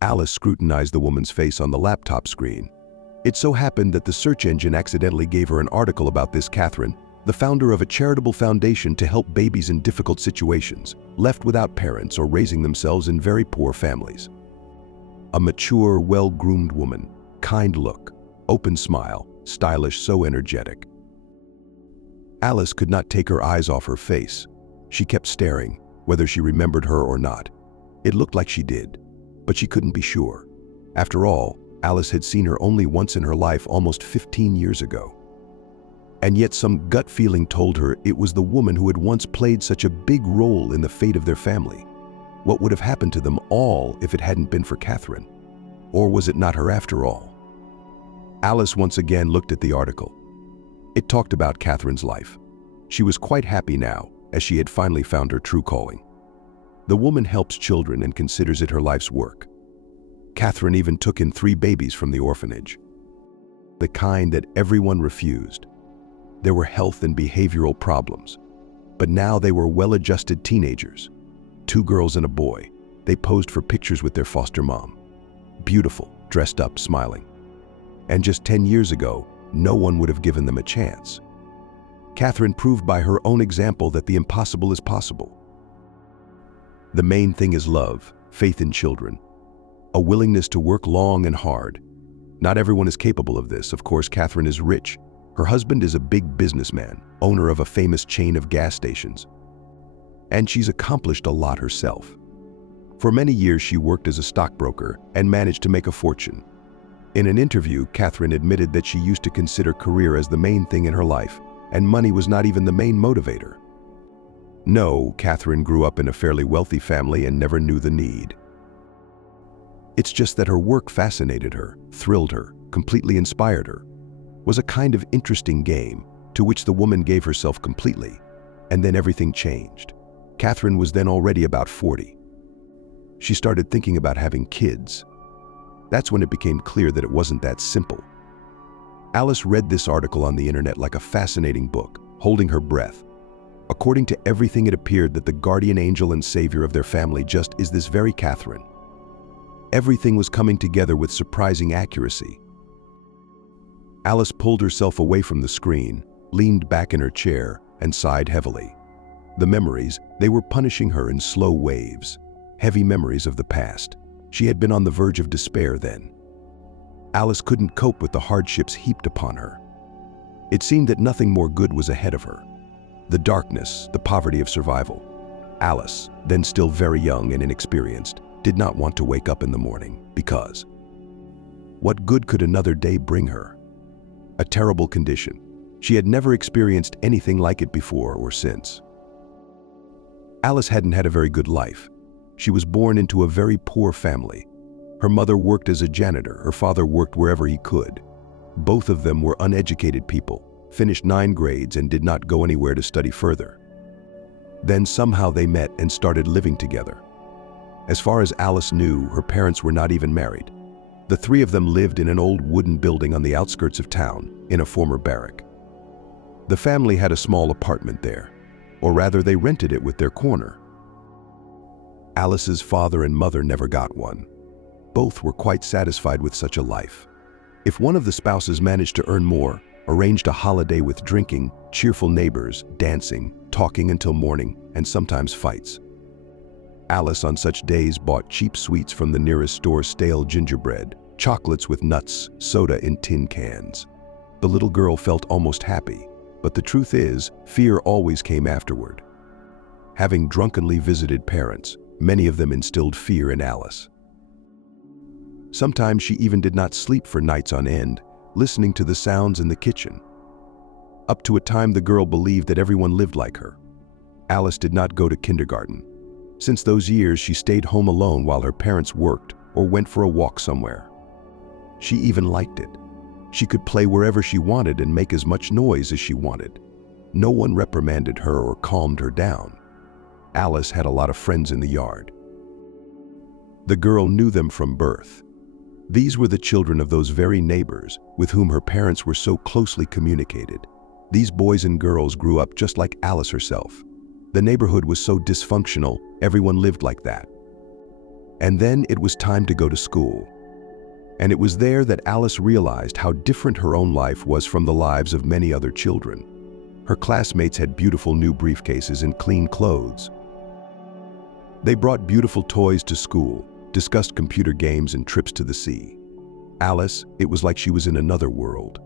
Alice scrutinized the woman's face on the laptop screen. It so happened that the search engine accidentally gave her an article about this Catherine, the founder of a charitable foundation to help babies in difficult situations, left without parents or raising themselves in very poor families. A mature, well-groomed woman, kind look, open smile, stylish, so energetic. Alice could not take her eyes off her face. She kept staring, whether she remembered her or not. It looked like she did, but she couldn't be sure. After all, Alice had seen her only once in her life almost 15 years ago. And yet some gut feeling told her it was the woman who had once played such a big role in the fate of their family. What would have happened to them all if it hadn't been for Catherine? Or was it not her after all? Alice once again looked at the article. It talked about Catherine's life. She was quite happy now, as she had finally found her true calling. The woman helps children and considers it her life's work. Catherine even took in 3 babies from the orphanage. The kind that everyone refused. There were health and behavioral problems, but now they were well-adjusted teenagers. 2 girls and a boy. They posed for pictures with their foster mom. Beautiful, dressed up, smiling. And just 10 years ago, no one would have given them a chance. Catherine proved by her own example that the impossible is possible. The main thing is love, faith in children, a willingness to work long and hard. Not everyone is capable of this. Of course, Catherine is rich. Her husband is a big businessman, owner of a famous chain of gas stations. And she's accomplished a lot herself. For many years, she worked as a stockbroker and managed to make a fortune. In an interview, Catherine admitted that she used to consider career as the main thing in her life, and money was not even the main motivator. No, Catherine grew up in a fairly wealthy family and never knew the need. It's just that her work fascinated her, thrilled her, completely inspired her, was a kind of interesting game to which the woman gave herself completely, and then everything changed. Catherine was then already about 40. She started thinking about having kids. That's when it became clear that it wasn't that simple. Alice read this article on the internet like a fascinating book, holding her breath. According to everything, it appeared that the guardian angel and savior of their family just is this very Catherine. Everything was coming together with surprising accuracy. Alice pulled herself away from the screen, leaned back in her chair, and sighed heavily. The memories, they were punishing her in slow waves. Heavy memories of the past. She had been on the verge of despair then. Alice couldn't cope with the hardships heaped upon her. It seemed that nothing more good was ahead of her. The darkness, the poverty of survival. Alice, then still very young and inexperienced, did not want to wake up in the morning because what good could another day bring her? A terrible condition. She had never experienced anything like it before or since. Alice hadn't had a very good life. She was born into a very poor family. Her mother worked as a janitor, her father worked wherever he could. Both of them were uneducated people, finished 9 grades and did not go anywhere to study further. Then somehow they met and started living together. As far as Alice knew, her parents were not even married. The 3 of them lived in an old wooden building on the outskirts of town, in a former barrack. The family had a small apartment there, or rather they rented it with their corner. Alice's father and mother never got one. Both were quite satisfied with such a life. If one of the spouses managed to earn more, arranged a holiday with drinking, cheerful neighbors, dancing, talking until morning, and sometimes fights. Alice on such days bought cheap sweets from the nearest store, stale gingerbread, chocolates with nuts, soda in tin cans. The little girl felt almost happy, but the truth is, fear always came afterward. Having drunkenly visited parents, many of them instilled fear in Alice. Sometimes she even did not sleep for nights on end, listening to the sounds in the kitchen. Up to a time, the girl believed that everyone lived like her. Alice did not go to kindergarten. Since those years, she stayed home alone while her parents worked or went for a walk somewhere. She even liked it. She could play wherever she wanted and make as much noise as she wanted. No one reprimanded her or calmed her down. Alice had a lot of friends in the yard. The girl knew them from birth. These were the children of those very neighbors with whom her parents were so closely communicated. These boys and girls grew up just like Alice herself. The neighborhood was so dysfunctional, everyone lived like that. And then it was time to go to school. And it was there that Alice realized how different her own life was from the lives of many other children. Her classmates had beautiful new briefcases and clean clothes. They brought beautiful toys to school, discussed computer games and trips to the sea. Alice, it was like she was in another world.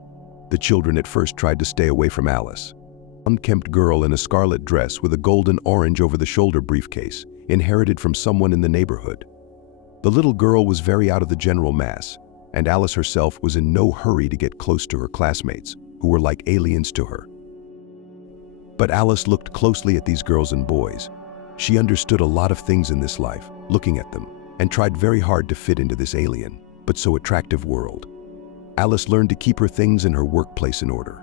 The children at first tried to stay away from Alice. An unkempt girl in a scarlet dress with a golden orange over-the-shoulder briefcase, inherited from someone in the neighborhood. The little girl was very out of the general mass, and Alice herself was in no hurry to get close to her classmates, who were like aliens to her. But Alice looked closely at these girls and boys. She understood a lot of things in this life, looking at them, and tried very hard to fit into this alien, but so attractive world. Alice learned to keep her things in her workplace in order.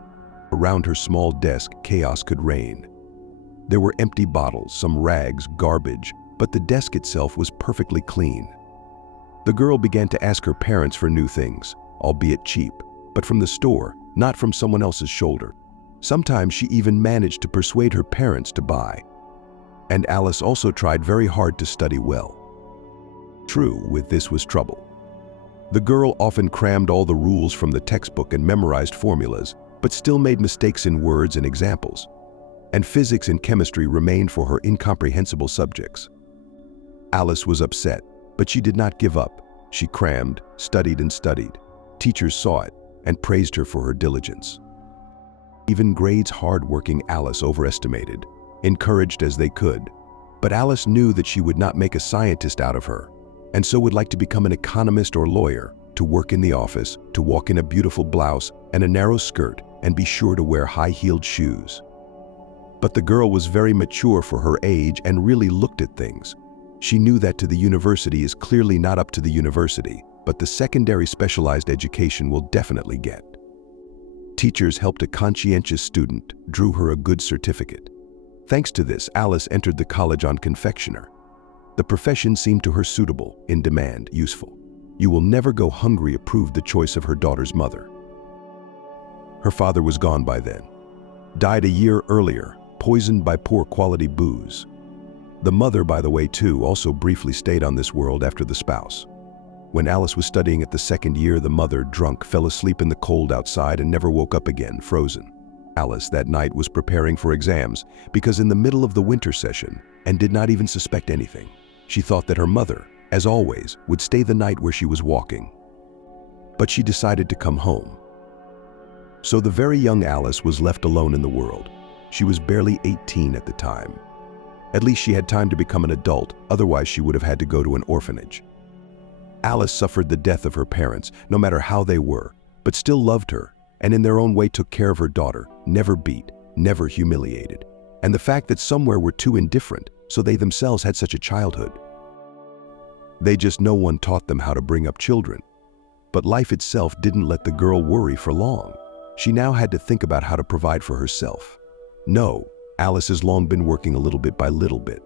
Around her small desk, chaos could reign. There were empty bottles, some rags, garbage, but the desk itself was perfectly clean. The girl began to ask her parents for new things, albeit cheap, but from the store, not from someone else's shoulder. Sometimes she even managed to persuade her parents to buy. And Alice also tried very hard to study well. True, with this was trouble. The girl often crammed all the rules from the textbook and memorized formulas, but still made mistakes in words and examples. And physics and chemistry remained for her incomprehensible subjects. Alice was upset, but she did not give up. She crammed, studied and studied. Teachers saw it and praised her for her diligence. Even grades hard-working Alice overestimated, encouraged as they could. But Alice knew that she would not make a scientist out of her, and so would like to become an economist or lawyer, to work in the office, to walk in a beautiful blouse and a narrow skirt, and be sure to wear high-heeled shoes. But the girl was very mature for her age and really looked at things. She knew that to the university is clearly not up to the university, but the secondary specialized education will definitely get. Teachers helped a conscientious student, drew her a good certificate. Thanks to this, Alice entered the college on confectioner. The profession seemed to her suitable, in demand, useful. You will never go hungry approved the choice of her daughter's mother. Her father was gone by then. Died a year earlier, poisoned by poor quality booze. The mother, by the way, too, also briefly stayed on this world after the spouse. When Alice was studying at the second year, the mother, drunk, fell asleep in the cold outside and never woke up again, frozen. Alice that night was preparing for exams because in the middle of the winter session, and did not even suspect anything. She thought that her mother, as always, would stay the night where she was walking. But she decided to come home. So the very young Alice was left alone in the world. She was barely 18 at the time. At least she had time to become an adult, otherwise she would have had to go to an orphanage. Alice suffered the death of her parents, no matter how they were, but still loved her, and in their own way took care of her daughter, never beat, never humiliated. And the fact that somewhere were too indifferent, so they themselves had such a childhood. No one taught them how to bring up children. But life itself didn't let the girl worry for long. She now had to think about how to provide for herself. No, Alice has long been working a little bit by little bit.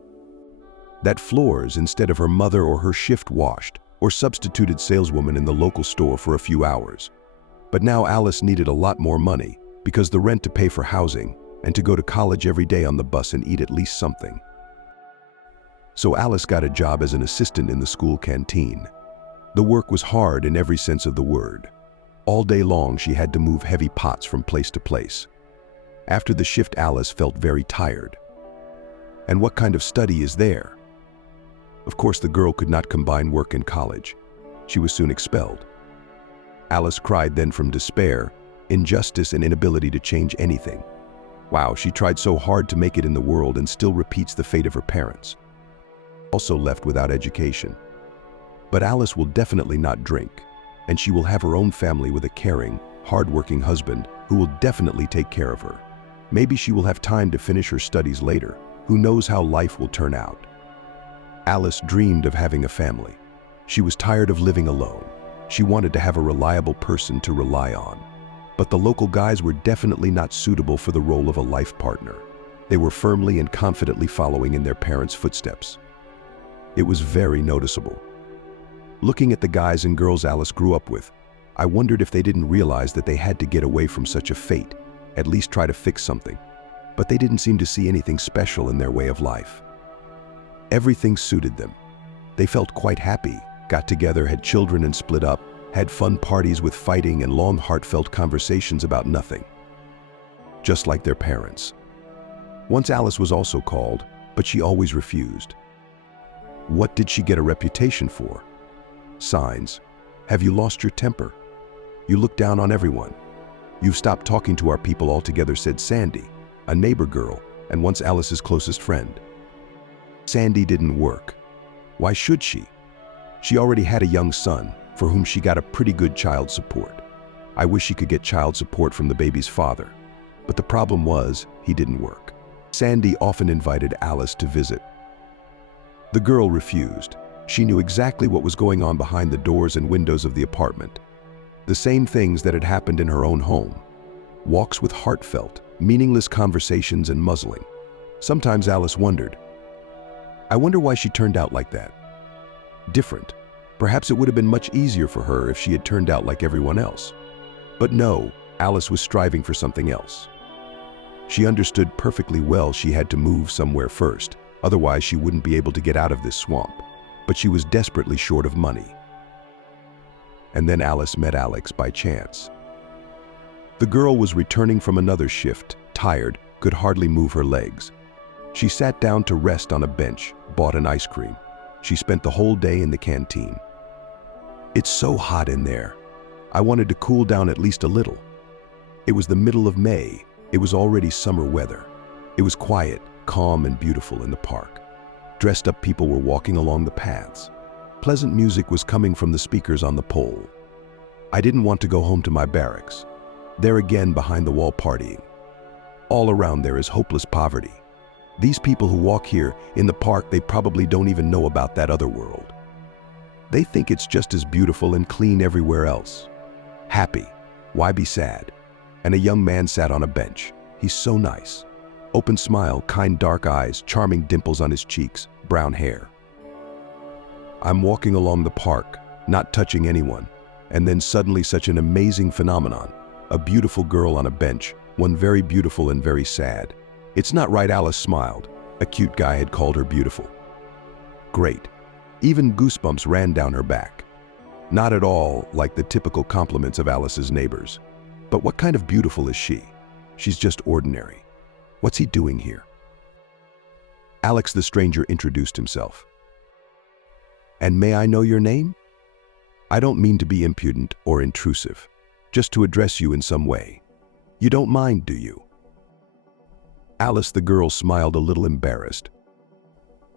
That floors, instead of her mother or her shift washed, or substituted saleswoman in the local store for a few hours. But now Alice needed a lot more money, because the rent to pay for housing, and to go to college every day on the bus and eat at least something. So Alice got a job as an assistant in the school canteen. The work was hard in every sense of the word. All day long she had to move heavy pots from place to place. After the shift, Alice felt very tired. And what kind of study is there? Of course, the girl could not combine work and college. She was soon expelled. Alice cried then from despair, injustice and inability to change anything. Wow, she tried so hard to make it in the world and still repeats the fate of her parents. Also left without education. But Alice will definitely not drink, and she will have her own family with a caring, hard-working husband who will definitely take care of her. Maybe she will have time to finish her studies later. Who knows how life will turn out? Alice dreamed of having a family. She was tired of living alone. She wanted to have a reliable person to rely on. But the local guys were definitely not suitable for the role of a life partner. They were firmly and confidently following in their parents' footsteps. It was very noticeable. Looking at the guys and girls Alice grew up with, I wondered if they didn't realize that they had to get away from such a fate, at least try to fix something. But they didn't seem to see anything special in their way of life. Everything suited them. They felt quite happy, got together, had children and split up, had fun parties with fighting and long heartfelt conversations about nothing. Just like their parents. Once Alice was also called, but she always refused. What did she get a reputation for? Signs. Have you lost your temper? You look down on everyone. You've stopped talking to our people altogether, said Sandy, a neighbor girl and once Alice's closest friend. Sandy didn't work. Why should she? She already had a young son, for whom she got a pretty good child support. I wish she could get child support from the baby's father. But the problem was, he didn't work. Sandy often invited Alice to visit. The girl refused. She knew exactly what was going on behind the doors and windows of the apartment. The same things that had happened in her own home. Walks with heartfelt, meaningless conversations and muzzling. Sometimes Alice wondered, I wonder why she turned out like that. Different. Perhaps it would have been much easier for her if she had turned out like everyone else. But no, Alice was striving for something else. She understood perfectly well she had to move somewhere first, otherwise she wouldn't be able to get out of this swamp. But she was desperately short of money. And then Alice met Alex by chance. The girl was returning from another shift, tired, could hardly move her legs. She sat down to rest on a bench, bought an ice cream. She spent the whole day in the canteen. It's so hot in there. I wanted to cool down at least a little. It was the middle of May. It was already summer weather. It was quiet, calm, and beautiful in the park. Dressed up people were walking along the paths. Pleasant music was coming from the speakers on the pole. I didn't want to go home to my barracks. There again behind the wall partying. All around there is hopeless poverty. These people who walk here in the park, they probably don't even know about that other world. They think it's just as beautiful and clean everywhere else. Happy. Why be sad? And a young man sat on a bench. He's so nice. Open smile, kind dark eyes, charming dimples on his cheeks, brown hair. I'm walking along the park, not touching anyone, and then suddenly such an amazing phenomenon. A beautiful girl on a bench, one very beautiful and very sad. It's not right, Alice smiled. A cute guy had called her beautiful. Great. Even goosebumps ran down her back. Not at all like the typical compliments of Alice's neighbors. But what kind of beautiful is she? She's just ordinary. What's he doing here? Alex the stranger introduced himself. And may I know your name? I don't mean to be impudent or intrusive, just to address you in some way. You don't mind, do you? Alice the girl smiled a little embarrassed.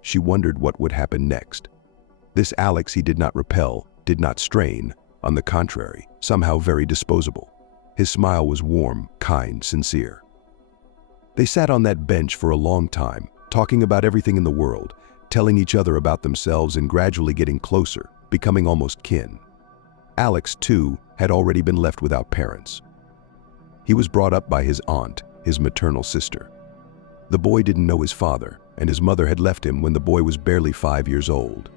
She wondered what would happen next. This Alex he did not repel, did not strain, on the contrary, somehow very disposable. His smile was warm, kind, sincere. They sat on that bench for a long time, talking about everything in the world, telling each other about themselves and gradually getting closer, becoming almost kin. Alex, too, had already been left without parents. He was brought up by his aunt, his maternal sister. The boy didn't know his father, and his mother had left him when the boy was barely 5 years old.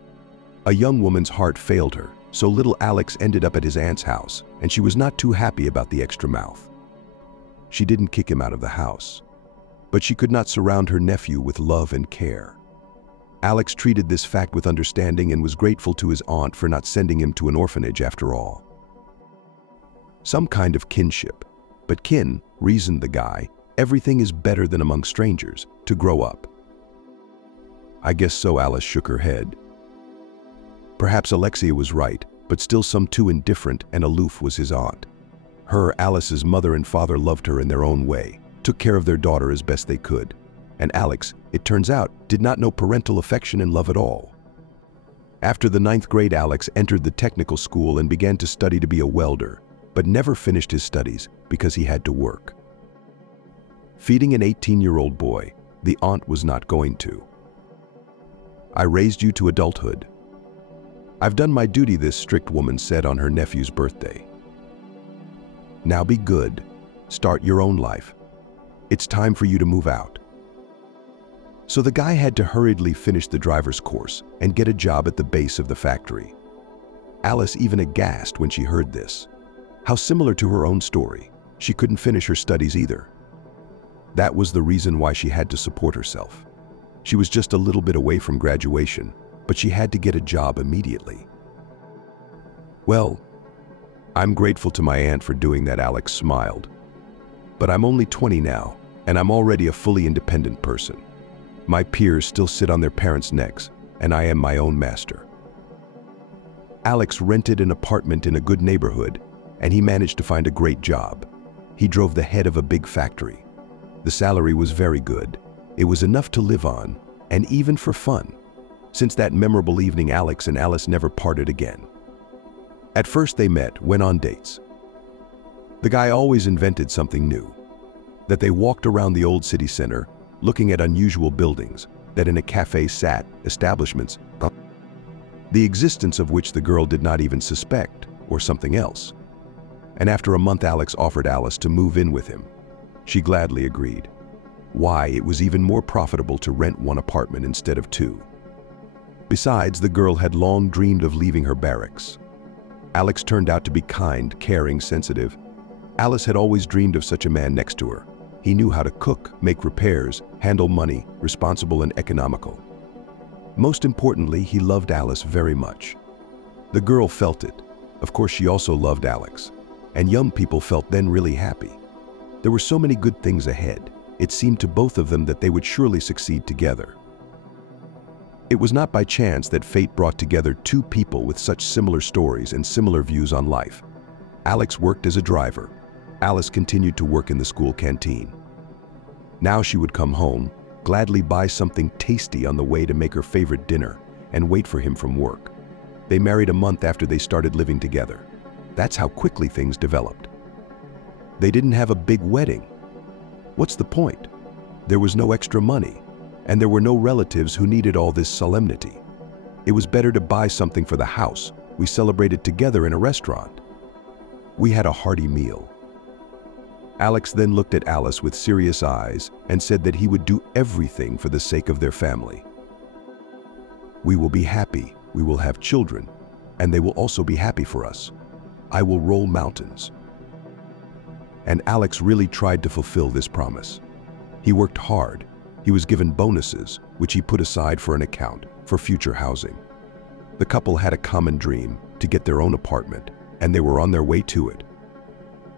A young woman's heart failed her, so little Alex ended up at his aunt's house, and she was not too happy about the extra mouth. She didn't kick him out of the house, but she could not surround her nephew with love and care. Alex treated this fact with understanding and was grateful to his aunt for not sending him to an orphanage after all. Some kind of kinship, but kin, reasoned the guy, everything is better than among strangers, to grow up. I guess so, Alice shook her head. Perhaps Alexia was right, but still some too indifferent and aloof was his aunt. Her, Alice's mother and father loved her in their own way, took care of their daughter as best they could. And Alex, it turns out, did not know parental affection and love at all. After the 9th grade, Alex entered the technical school and began to study to be a welder, but never finished his studies because he had to work. Feeding an 18-year-old boy, the aunt was not going to. I raised you to adulthood. I've done my duty, this strict woman said on her nephew's birthday. Now be good. Start your own life. It's time for you to move out. So the guy had to hurriedly finish the driver's course and get a job at the base of the factory. Alice even aghast when she heard this. How similar to her own story. She couldn't finish her studies either. That was the reason why she had to support herself. She was just a little bit away from graduation, but she had to get a job immediately. "Well, I'm grateful to my aunt for doing that," Alex smiled. "But I'm only 20 now, and I'm already a fully independent person. My peers still sit on their parents' necks, and I am my own master." Alex rented an apartment in a good neighborhood, and he managed to find a great job. He drove the head of a big factory. The salary was very good. It was enough to live on, and even for fun. Since that memorable evening, Alex and Alice never parted again. At first they met, went on dates. The guy always invented something new. That they walked around the old city center, looking at unusual buildings, that in a cafe sat establishments, the existence of which the girl did not even suspect, or something else. And after a month, Alex offered Alice to move in with him. She gladly agreed. Why, it was even more profitable to rent one apartment instead of two. Besides, the girl had long dreamed of leaving her barracks. Alex turned out to be kind, caring, sensitive. Alice had always dreamed of such a man next to her. He knew how to cook, make repairs, handle money, responsible and economical. Most importantly, he loved Alice very much. The girl felt it. Of course, she also loved Alex. And young people felt then really happy. There were so many good things ahead. It seemed to both of them that they would surely succeed together. It was not by chance that fate brought together two people with such similar stories and similar views on life. Alex worked as a driver. Alice continued to work in the school canteen. Now she would come home, gladly buy something tasty on the way to make her favorite dinner, and wait for him from work. They married a month after they started living together. That's how quickly things developed. They didn't have a big wedding. What's the point? There was no extra money, and there were no relatives who needed all this solemnity. It was better to buy something for the house. We celebrated together in a restaurant. We had a hearty meal. Alex then looked at Alice with serious eyes and said that he would do everything for the sake of their family. "We will be happy, we will have children, and they will also be happy for us. I will roll mountains." And Alex really tried to fulfill this promise. He worked hard. He was given bonuses, which he put aside for an account for future housing. The couple had a common dream to get their own apartment, and they were on their way to it.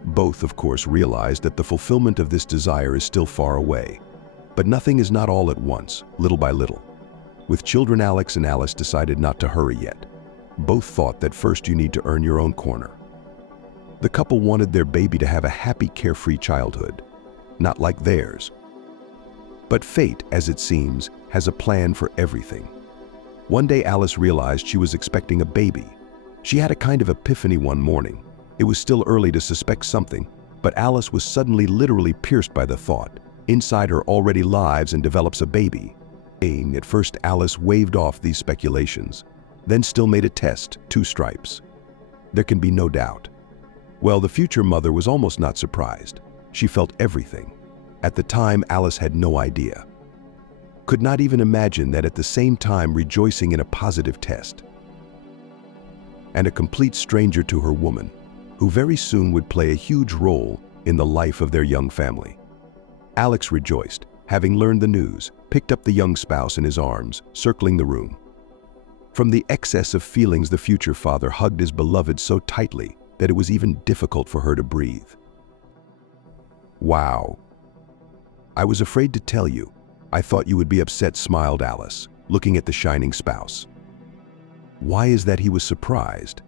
Both, of course, realized that the fulfillment of this desire is still far away. But nothing is not all at once, little by little. With children, Alex and Alice decided not to hurry yet. Both thought that first you need to earn your own corner. The couple wanted their baby to have a happy, carefree childhood, not like theirs. But fate, as it seems, has a plan for everything. One day Alice realized she was expecting a baby. She had a kind of epiphany one morning. It was still early to suspect something, but Alice was suddenly literally pierced by the thought. Inside her already lives and develops a baby. At first Alice waved off these speculations, then still made a test, 2 stripes. There can be no doubt. Well, the future mother was almost not surprised. She felt everything. At the time, Alice had no idea. Could not even imagine that at the same time rejoicing in a positive test. And a complete stranger to her woman, who very soon would play a huge role in the life of their young family. Alex rejoiced, having learned the news, picked up the young spouse in his arms, circling the room. From the excess of feelings, the future father hugged his beloved so tightly that it was even difficult for her to breathe. "Wow. I was afraid to tell you. I thought you would be upset," smiled Alice, looking at the shining spouse. Why is that he was surprised?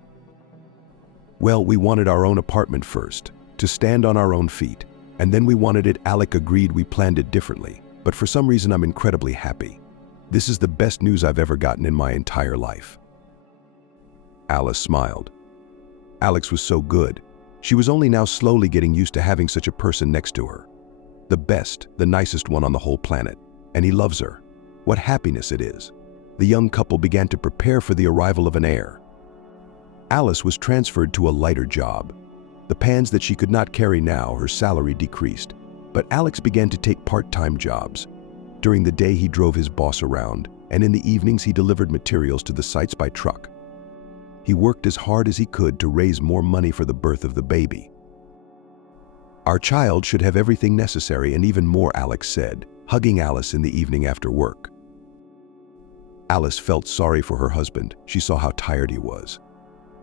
"Well, we wanted our own apartment first, to stand on our own feet, and then we wanted it." Alec agreed. "We planned it differently, but for some reason I'm incredibly happy. This is the best news I've ever gotten in my entire life." Alice smiled. Alex was so good. She was only now slowly getting used to having such a person next to her. The best, the nicest one on the whole planet. And he loves her. What happiness it is. The young couple began to prepare for the arrival of an heir. Alice was transferred to a lighter job. The pans that she could not carry now, her salary decreased. But Alex began to take part-time jobs. During the day he drove his boss around, and in the evenings he delivered materials to the sites by truck. He worked as hard as he could to raise more money for the birth of the baby. "Our child should have everything necessary and even more," Alex said, hugging Alice in the evening after work. Alice felt sorry for her husband. She saw how tired he was.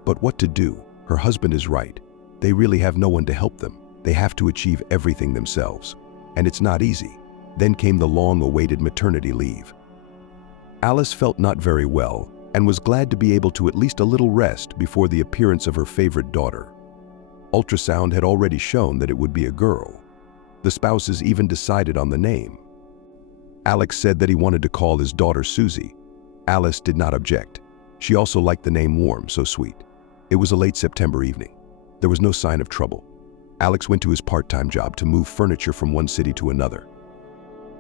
But what to do? Her husband is right. They really have no one to help them. They have to achieve everything themselves. And it's not easy. Then came the long-awaited maternity leave. Alice felt not very well and was glad to be able to at least a little rest before the appearance of her favorite daughter. Ultrasound had already shown that it would be a girl. The spouses even decided on the name. Alex said that he wanted to call his daughter Susie. Alice did not object. She also liked the name Warm, so sweet. It was a late September evening. There was no sign of trouble. Alex went to his part-time job to move furniture from one city to another.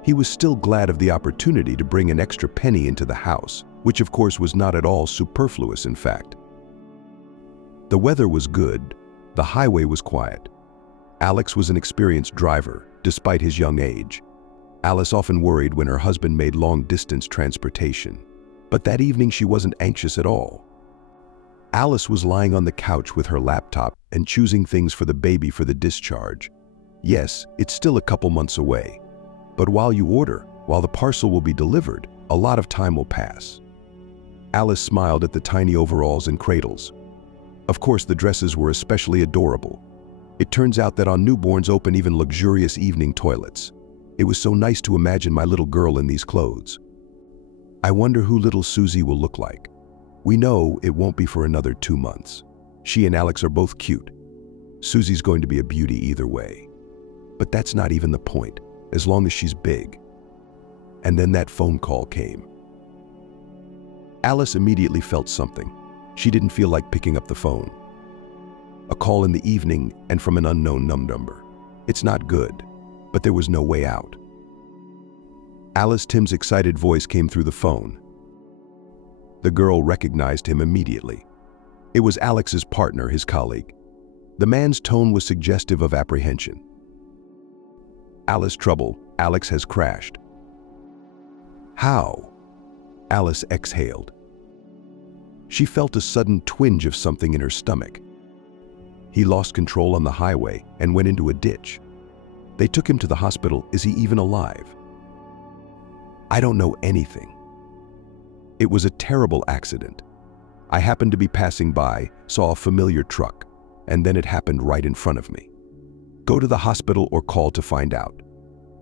He was still glad of the opportunity to bring an extra penny into the house, which of course was not at all superfluous in fact. The weather was good. The highway was quiet. Alex was an experienced driver, despite his young age. Alice often worried when her husband made long-distance transportation. But that evening she wasn't anxious at all. Alice was lying on the couch with her laptop and choosing things for the baby for the discharge. Yes, it's still a couple months away. But while you order, while the parcel will be delivered, a lot of time will pass. Alice smiled at the tiny overalls and cradles. Of course, the dresses were especially adorable. It turns out that on newborns open even luxurious evening toilets. It was so nice to imagine my little girl in these clothes. I wonder who little Susie will look like. We know it won't be for another 2 months. She and Alex are both cute. Susie's going to be a beauty either way. But that's not even the point, as long as she's big. And then that phone call came. Alice immediately felt something. She didn't feel like picking up the phone. A call in the evening and from an unknown number. It's not good, but there was no way out. Tim's excited voice came through the phone. The girl recognized him immediately. It was Alex's partner, his colleague. The man's tone was suggestive of apprehension. Alice, trouble. Alex has crashed. How? Alice exhaled. She felt a sudden twinge of something in her stomach. He lost control on the highway and went into a ditch. They took him to the hospital. Is he even alive? I don't know anything. It was a terrible accident. I happened to be passing by, saw a familiar truck, and then it happened right in front of me. Go to the hospital or call to find out.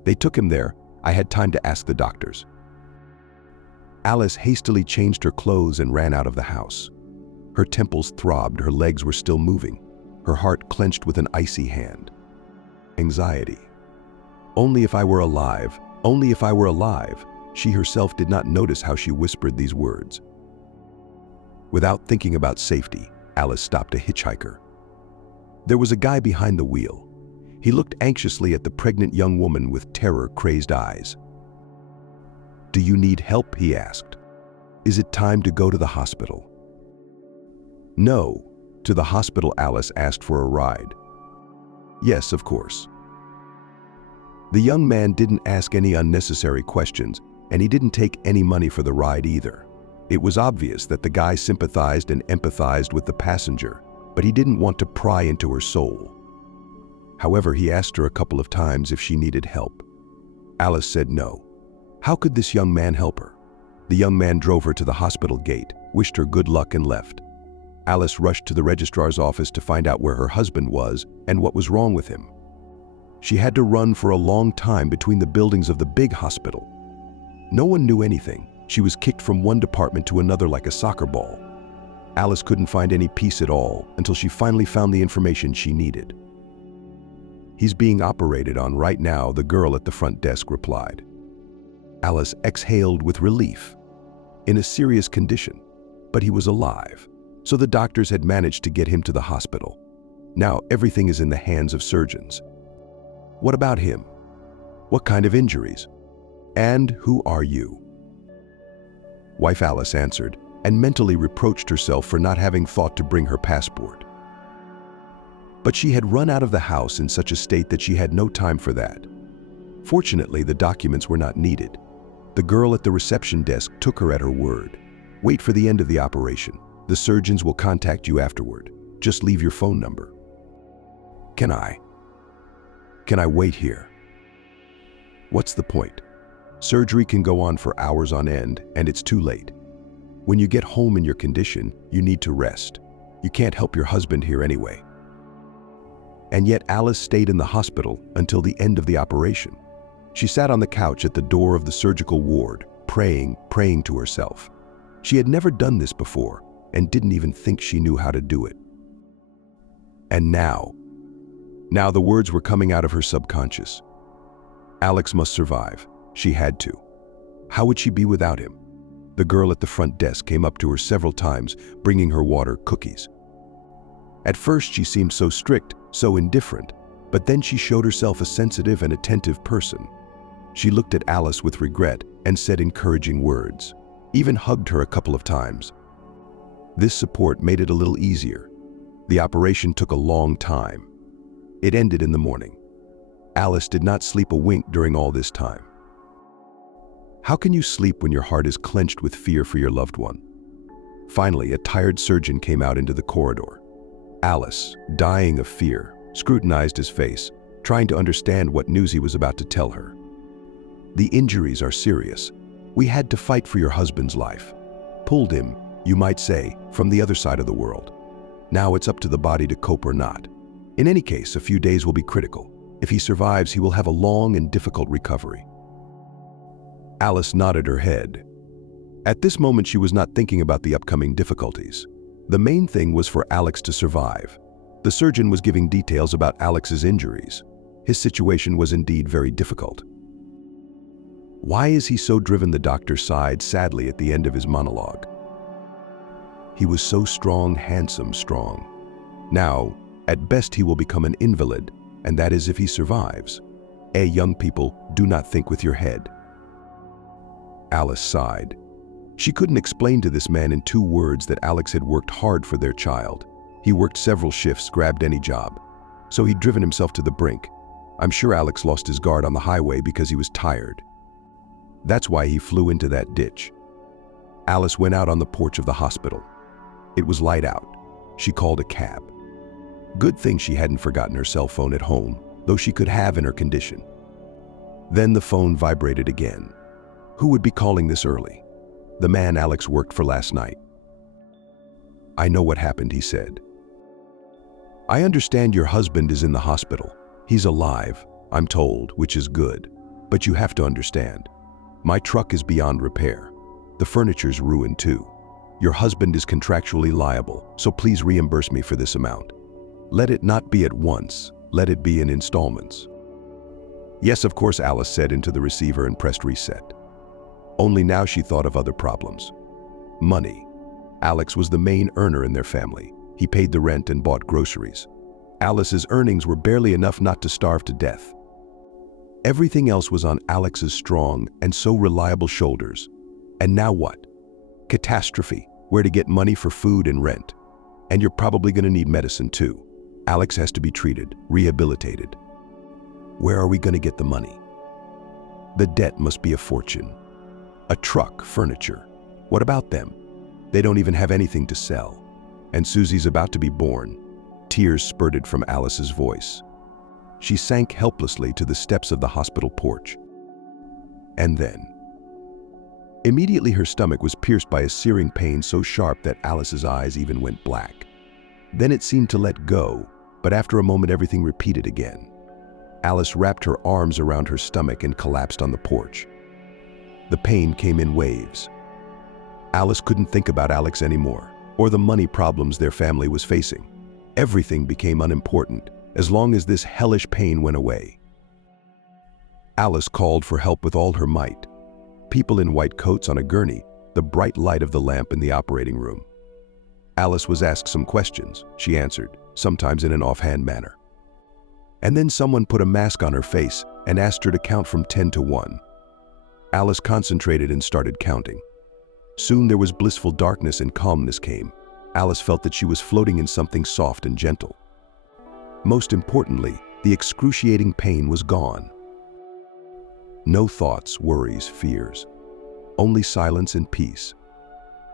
They took him there. I had time to ask the doctors. Alice hastily changed her clothes and ran out of the house. Her temples throbbed, her legs were still moving, her heart clenched with an icy hand. Anxiety. Only if I were alive, only if I were alive. She herself did not notice how she whispered these words. Without thinking about safety, Alice stopped a hitchhiker. There was a guy behind the wheel. He looked anxiously at the pregnant young woman with terror-crazed eyes. Do you need help? He asked. Is it time to go to the hospital? No. To the hospital, Alice asked for a ride. Yes, of course. The young man didn't ask any unnecessary questions, and he didn't take any money for the ride either. It was obvious that the guy sympathized and empathized with the passenger, but he didn't want to pry into her soul. However, he asked her a couple of times if she needed help. Alice said no. How could this young man help her? The young man drove her to the hospital gate, wished her good luck and left. Alice rushed to the registrar's office to find out where her husband was and what was wrong with him. She had to run for a long time between the buildings of the big hospital. No one knew anything. She was kicked from one department to another like a soccer ball. Alice couldn't find any peace at all until she finally found the information she needed. He's being operated on right now, the girl at the front desk replied. Alice exhaled with relief. In a serious condition, but he was alive, so the doctors had managed to get him to the hospital. Now everything is in the hands of surgeons. What about him? What kind of injuries? And who are you? Wife Alice answered and mentally reproached herself for not having thought to bring her passport. But she had run out of the house in such a state that she had no time for that. Fortunately, the documents were not needed. The girl at the reception desk took her at her word. Wait for the end of the operation. The surgeons will contact you afterward. Just leave your phone number. Can I wait here? What's the point? Surgery can go on for hours on end, and it's too late. When you get home in your condition, you need to rest. You can't help your husband here anyway. And yet Alice stayed in the hospital until the end of the operation. She sat on the couch at the door of the surgical ward, praying to herself. She had never done this before and didn't even think she knew how to do it. And now the words were coming out of her subconscious. Alex must survive. She had to. How would she be without him? The girl at the front desk came up to her several times, bringing her water, cookies. At first she seemed so strict, so indifferent, but then she showed herself a sensitive and attentive person. She looked at Alice with regret and said encouraging words, even hugged her a couple of times. This support made it a little easier. The operation took a long time. It ended in the morning. Alice did not sleep a wink during all this time. How can you sleep when your heart is clenched with fear for your loved one? Finally, a tired surgeon came out into the corridor. Alice, dying of fear, scrutinized his face, trying to understand what news he was about to tell her. The injuries are serious. We had to fight for your husband's life. Pulled him, you might say, from the other side of the world. Now it's up to the body to cope or not. In any case, a few days will be critical. If he survives, he will have a long and difficult recovery. Alice nodded her head. At this moment, she was not thinking about the upcoming difficulties. The main thing was for Alex to survive. The surgeon was giving details about Alex's injuries. His situation was indeed very difficult. Why is he so driven? The doctor sighed sadly at the end of his monologue. He was so strong, handsome, strong. Now, at best he will become an invalid, and that is if he survives. Young people, do not think with your head. Alice sighed. She couldn't explain to this man in 2 words that Alex had worked hard for their child. He worked several shifts, grabbed any job. So he'd driven himself to the brink. I'm sure Alex lost his guard on the highway because he was tired. That's why he flew into that ditch. Alice went out on the porch of the hospital. It was light out. She called a cab. Good thing she hadn't forgotten her cell phone at home, though she could have in her condition. Then the phone vibrated again. Who would be calling this early? The man Alex worked for last night. I know what happened, he said. I understand your husband is in the hospital. He's alive, I'm told, which is good. But you have to understand. My truck is beyond repair. The furniture's ruined too. Your husband is contractually liable, so please reimburse me for this amount. Let it not be at once. Let it be in installments. Yes, of course, Alice said into the receiver and pressed reset. Only now she thought of other problems. Money. Alex was the main earner in their family. He paid the rent and bought groceries. Alice's earnings were barely enough not to starve to death. Everything else was on Alex's strong and so reliable shoulders. And now what? Catastrophe. Where to get money for food and rent. And you're probably going to need medicine too. Alex has to be treated, rehabilitated. Where are we going to get the money? The debt must be a fortune. A truck, furniture. What about them? They don't even have anything to sell. And Susie's about to be born. Tears spurted from Alice's voice. She sank helplessly to the steps of the hospital porch. And then, immediately her stomach was pierced by a searing pain so sharp that Alice's eyes even went black. Then it seemed to let go, but after a moment everything repeated again. Alice wrapped her arms around her stomach and collapsed on the porch. The pain came in waves. Alice couldn't think about Alex anymore, or the money problems their family was facing. Everything became unimportant, as long as this hellish pain went away. Alice called for help with all her might. People in white coats on a gurney, the bright light of the lamp in the operating room. Alice was asked some questions. She answered, sometimes in an offhand manner. And then someone put a mask on her face and asked her to count from 10 to 1. Alice concentrated and started counting. Soon there was blissful darkness and calmness came. Alice felt that she was floating in something soft and gentle. Most importantly, the excruciating pain was gone. No thoughts, worries, fears. Only silence and peace.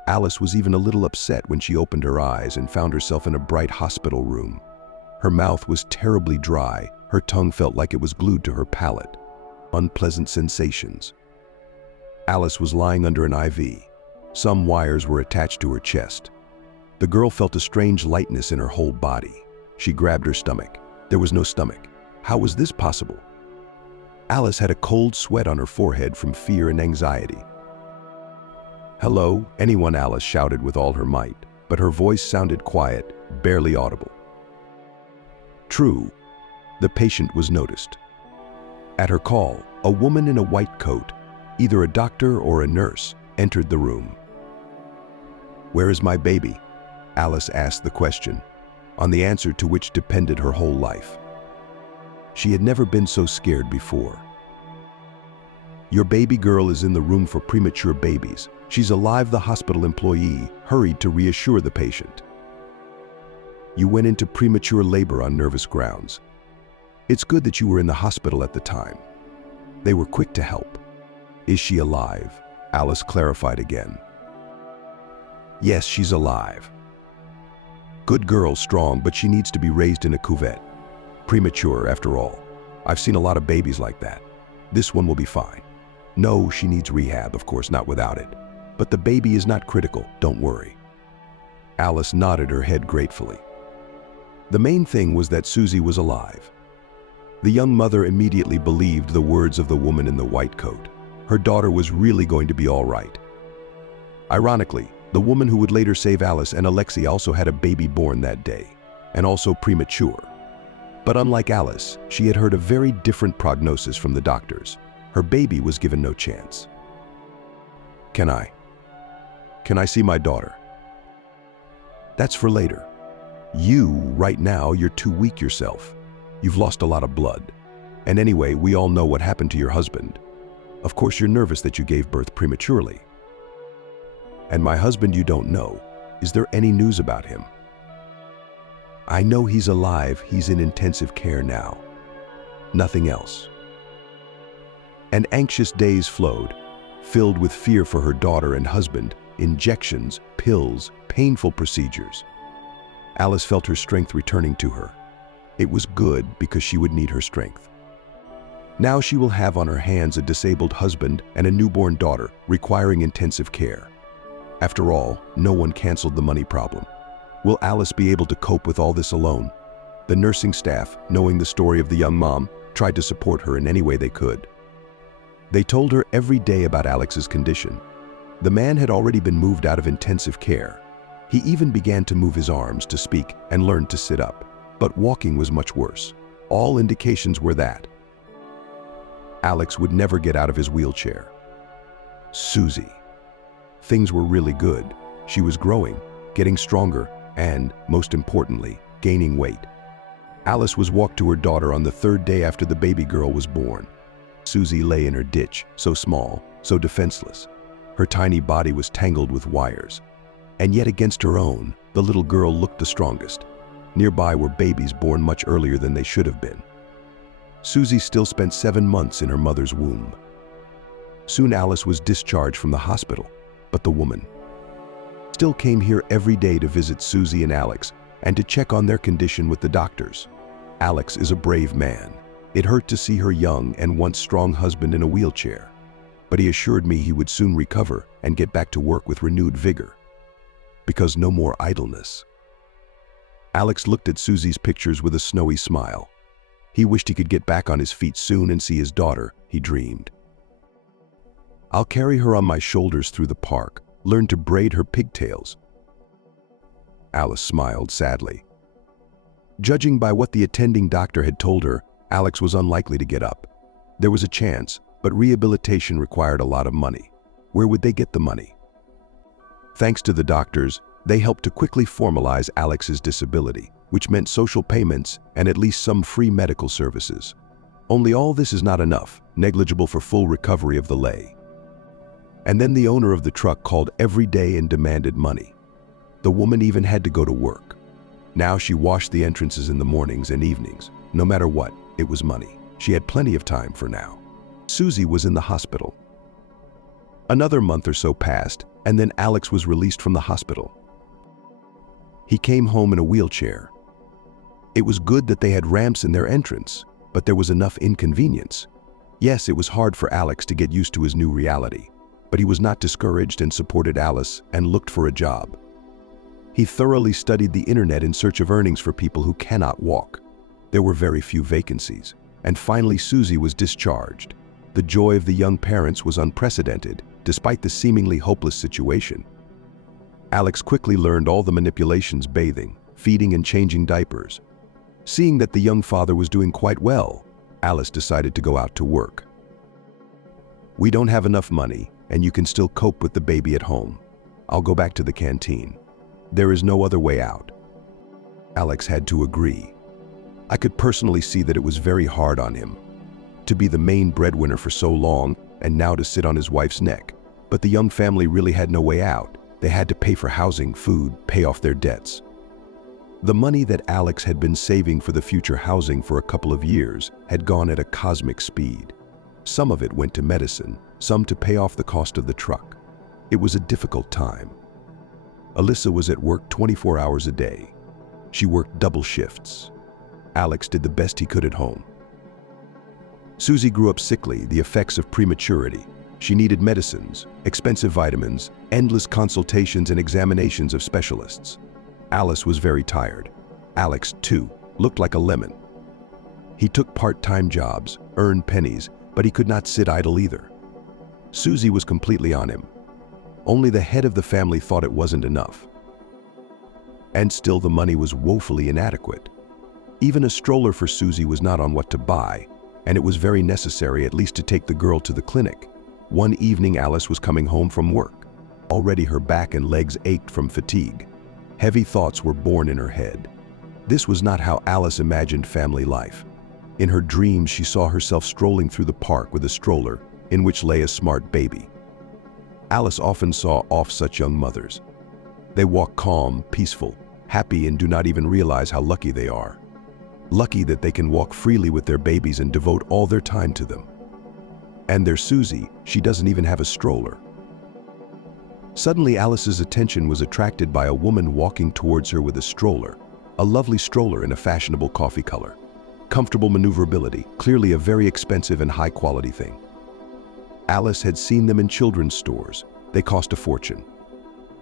Alice was even a little upset when she opened her eyes and found herself in a bright hospital room. Her mouth was terribly dry. Her tongue felt like it was glued to her palate. Unpleasant sensations. Alice was lying under an IV. Some wires were attached to her chest. The girl felt a strange lightness in her whole body. She grabbed her stomach. There was no stomach. How was this possible? Alice had a cold sweat on her forehead from fear and anxiety. "Hello, anyone?" Alice shouted with all her might, but her voice sounded quiet, barely audible. True, the patient was noticed. At her call, a woman in a white coat, either a doctor or a nurse, entered the room. "Where is my baby?" Alice asked the question, on the answer to which depended her whole life. She had never been so scared before. "Your baby girl is in the room for premature babies. She's alive," the hospital employee hurried to reassure the patient. "You went into premature labor on nervous grounds. It's good that you were in the hospital at the time. They were quick to help." "Is she alive?" Alice clarified again. "Yes, she's alive. Good girl, strong, but she needs to be raised in a cuvette. Premature, after all. I've seen a lot of babies like that. This one will be fine. No, she needs rehab, of course, not without it. But the baby is not critical, don't worry." Alice nodded her head gratefully. The main thing was that Susie was alive. The young mother immediately believed the words of the woman in the white coat. Her daughter was really going to be all right. Ironically, the woman who would later save Alice and Alexei also had a baby born that day, and also premature. But unlike Alice, she had heard a very different prognosis from the doctors. Her baby was given no chance. Can I see my daughter?" "That's for later. Right now, you're too weak yourself. You've lost a lot of blood. And anyway, we all know what happened to your husband. Of course, you're nervous that you gave birth prematurely. And my husband you don't know. Is there any news about him?" "I know he's alive. He's in intensive care now. Nothing else." And anxious days flowed, filled with fear for her daughter and husband, injections, pills, painful procedures. Alice felt her strength returning to her. It was good because she would need her strength. Now she will have on her hands a disabled husband and a newborn daughter requiring intensive care. After all, no one canceled the money problem. Will Alice be able to cope with all this alone? The nursing staff, knowing the story of the young mom, tried to support her in any way they could. They told her every day about Alex's condition. The man had already been moved out of intensive care. He even began to move his arms to speak and learn to sit up. But walking was much worse. All indications were that Alex would never get out of his wheelchair. Susie. Things were really good. She was growing, getting stronger, and, most importantly, gaining weight. Alice was walked to her daughter on the third day after the baby girl was born. Susie lay in her ditch, so small, so defenseless. Her tiny body was tangled with wires. And yet against her own, the little girl looked the strongest. Nearby were babies born much earlier than they should have been. Susie still spent 7 months in her mother's womb. Soon Alice was discharged from the hospital, but the woman still came here every day to visit Susie and Alex and to check on their condition with the doctors. Alex is a brave man. It hurt to see her young and once strong husband in a wheelchair, but he assured me he would soon recover and get back to work with renewed vigor. Because no more idleness. Alex looked at Susie's pictures with a snowy smile. He wished he could get back on his feet soon and see his daughter, he dreamed. I'll carry her on my shoulders through the park, learn to braid her pigtails. Alice smiled sadly. Judging by what the attending doctor had told her, Alex was unlikely to get up. There was a chance, but rehabilitation required a lot of money. Where would they get the money? Thanks to the doctors, they helped to quickly formalize Alex's disability, which meant social payments and at least some free medical services. Only all this is not enough, negligible for full recovery of the lay. And then the owner of the truck called every day and demanded money. The woman even had to go to work. Now she washed the entrances in the mornings and evenings. No matter what, it was money. She had plenty of time for now. Susie was in the hospital. Another month or so passed, and then Alex was released from the hospital. He came home in a wheelchair. It was good that they had ramps in their entrance, but there was enough inconvenience. Yes, it was hard for Alex to get used to his new reality. But he was not discouraged and supported Alice and looked for a job. He thoroughly studied the internet in search of earnings for people who cannot walk. There were very few vacancies, and finally Susie was discharged. The joy of the young parents was unprecedented, despite the seemingly hopeless situation. Alex quickly learned all the manipulations: bathing, feeding, and changing diapers. Seeing that the young father was doing quite well, Alice decided to go out to work. "We don't have enough money, and you can still cope with the baby at home. I'll go back to the canteen. There is no other way out." Alex had to agree. I could personally see that it was very hard on him to be the main breadwinner for so long and now to sit on his wife's neck. But the young family really had no way out. They had to pay for housing, food, pay off their debts. The money that Alex had been saving for the future housing for a couple of years had gone at a cosmic speed. Some of it went to medicine, some to pay off the cost of the truck. It was a difficult time. Alyssa was at work 24 hours a day. She worked double shifts. Alex did the best he could at home. Susie grew up sickly, the effects of prematurity. She needed medicines, expensive vitamins, endless consultations and examinations of specialists. Alice was very tired. Alex, too, looked like a lemon. He took part-time jobs, earned pennies, but he could not sit idle either. Susie was completely on him. Only the head of the family thought it wasn't enough. And still the money was woefully inadequate. Even a stroller for Susie was not on what to buy, and it was very necessary at least to take the girl to the clinic. One evening Alice was coming home from work. Already her back and legs ached from fatigue. Heavy thoughts were born in her head. This was not how Alice imagined family life. In her dreams she saw herself strolling through the park with a stroller in which lay a smart baby. Alice often saw off such young mothers. They walk calm, peaceful, happy, and do not even realize how lucky they are. Lucky that they can walk freely with their babies and devote all their time to them. And there's Susie, she doesn't even have a stroller. Suddenly Alice's attention was attracted by a woman walking towards her with a stroller, a lovely stroller in a fashionable coffee color. Comfortable maneuverability, clearly a very expensive and high-quality thing. Alice had seen them in children's stores. They cost a fortune.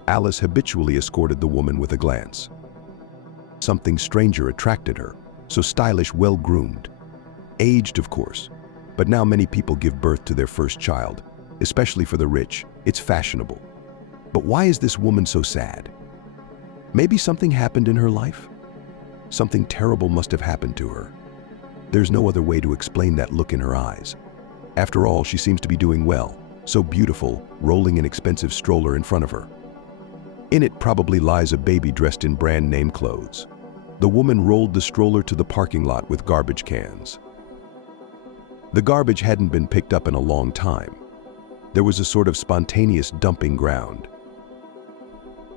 Alice habitually escorted the woman with a glance. Something stranger attracted her, so stylish, well-groomed. Aged, of course, but now many people give birth to their first child, especially for the rich. It's fashionable. But why is this woman so sad? Maybe something happened in her life? Something terrible must have happened to her. There's no other way to explain that look in her eyes. After all, she seems to be doing well, so beautiful, rolling an expensive stroller in front of her. In it probably lies a baby dressed in brand-name clothes. The woman rolled the stroller to the parking lot with garbage cans. The garbage hadn't been picked up in a long time. There was a sort of spontaneous dumping ground.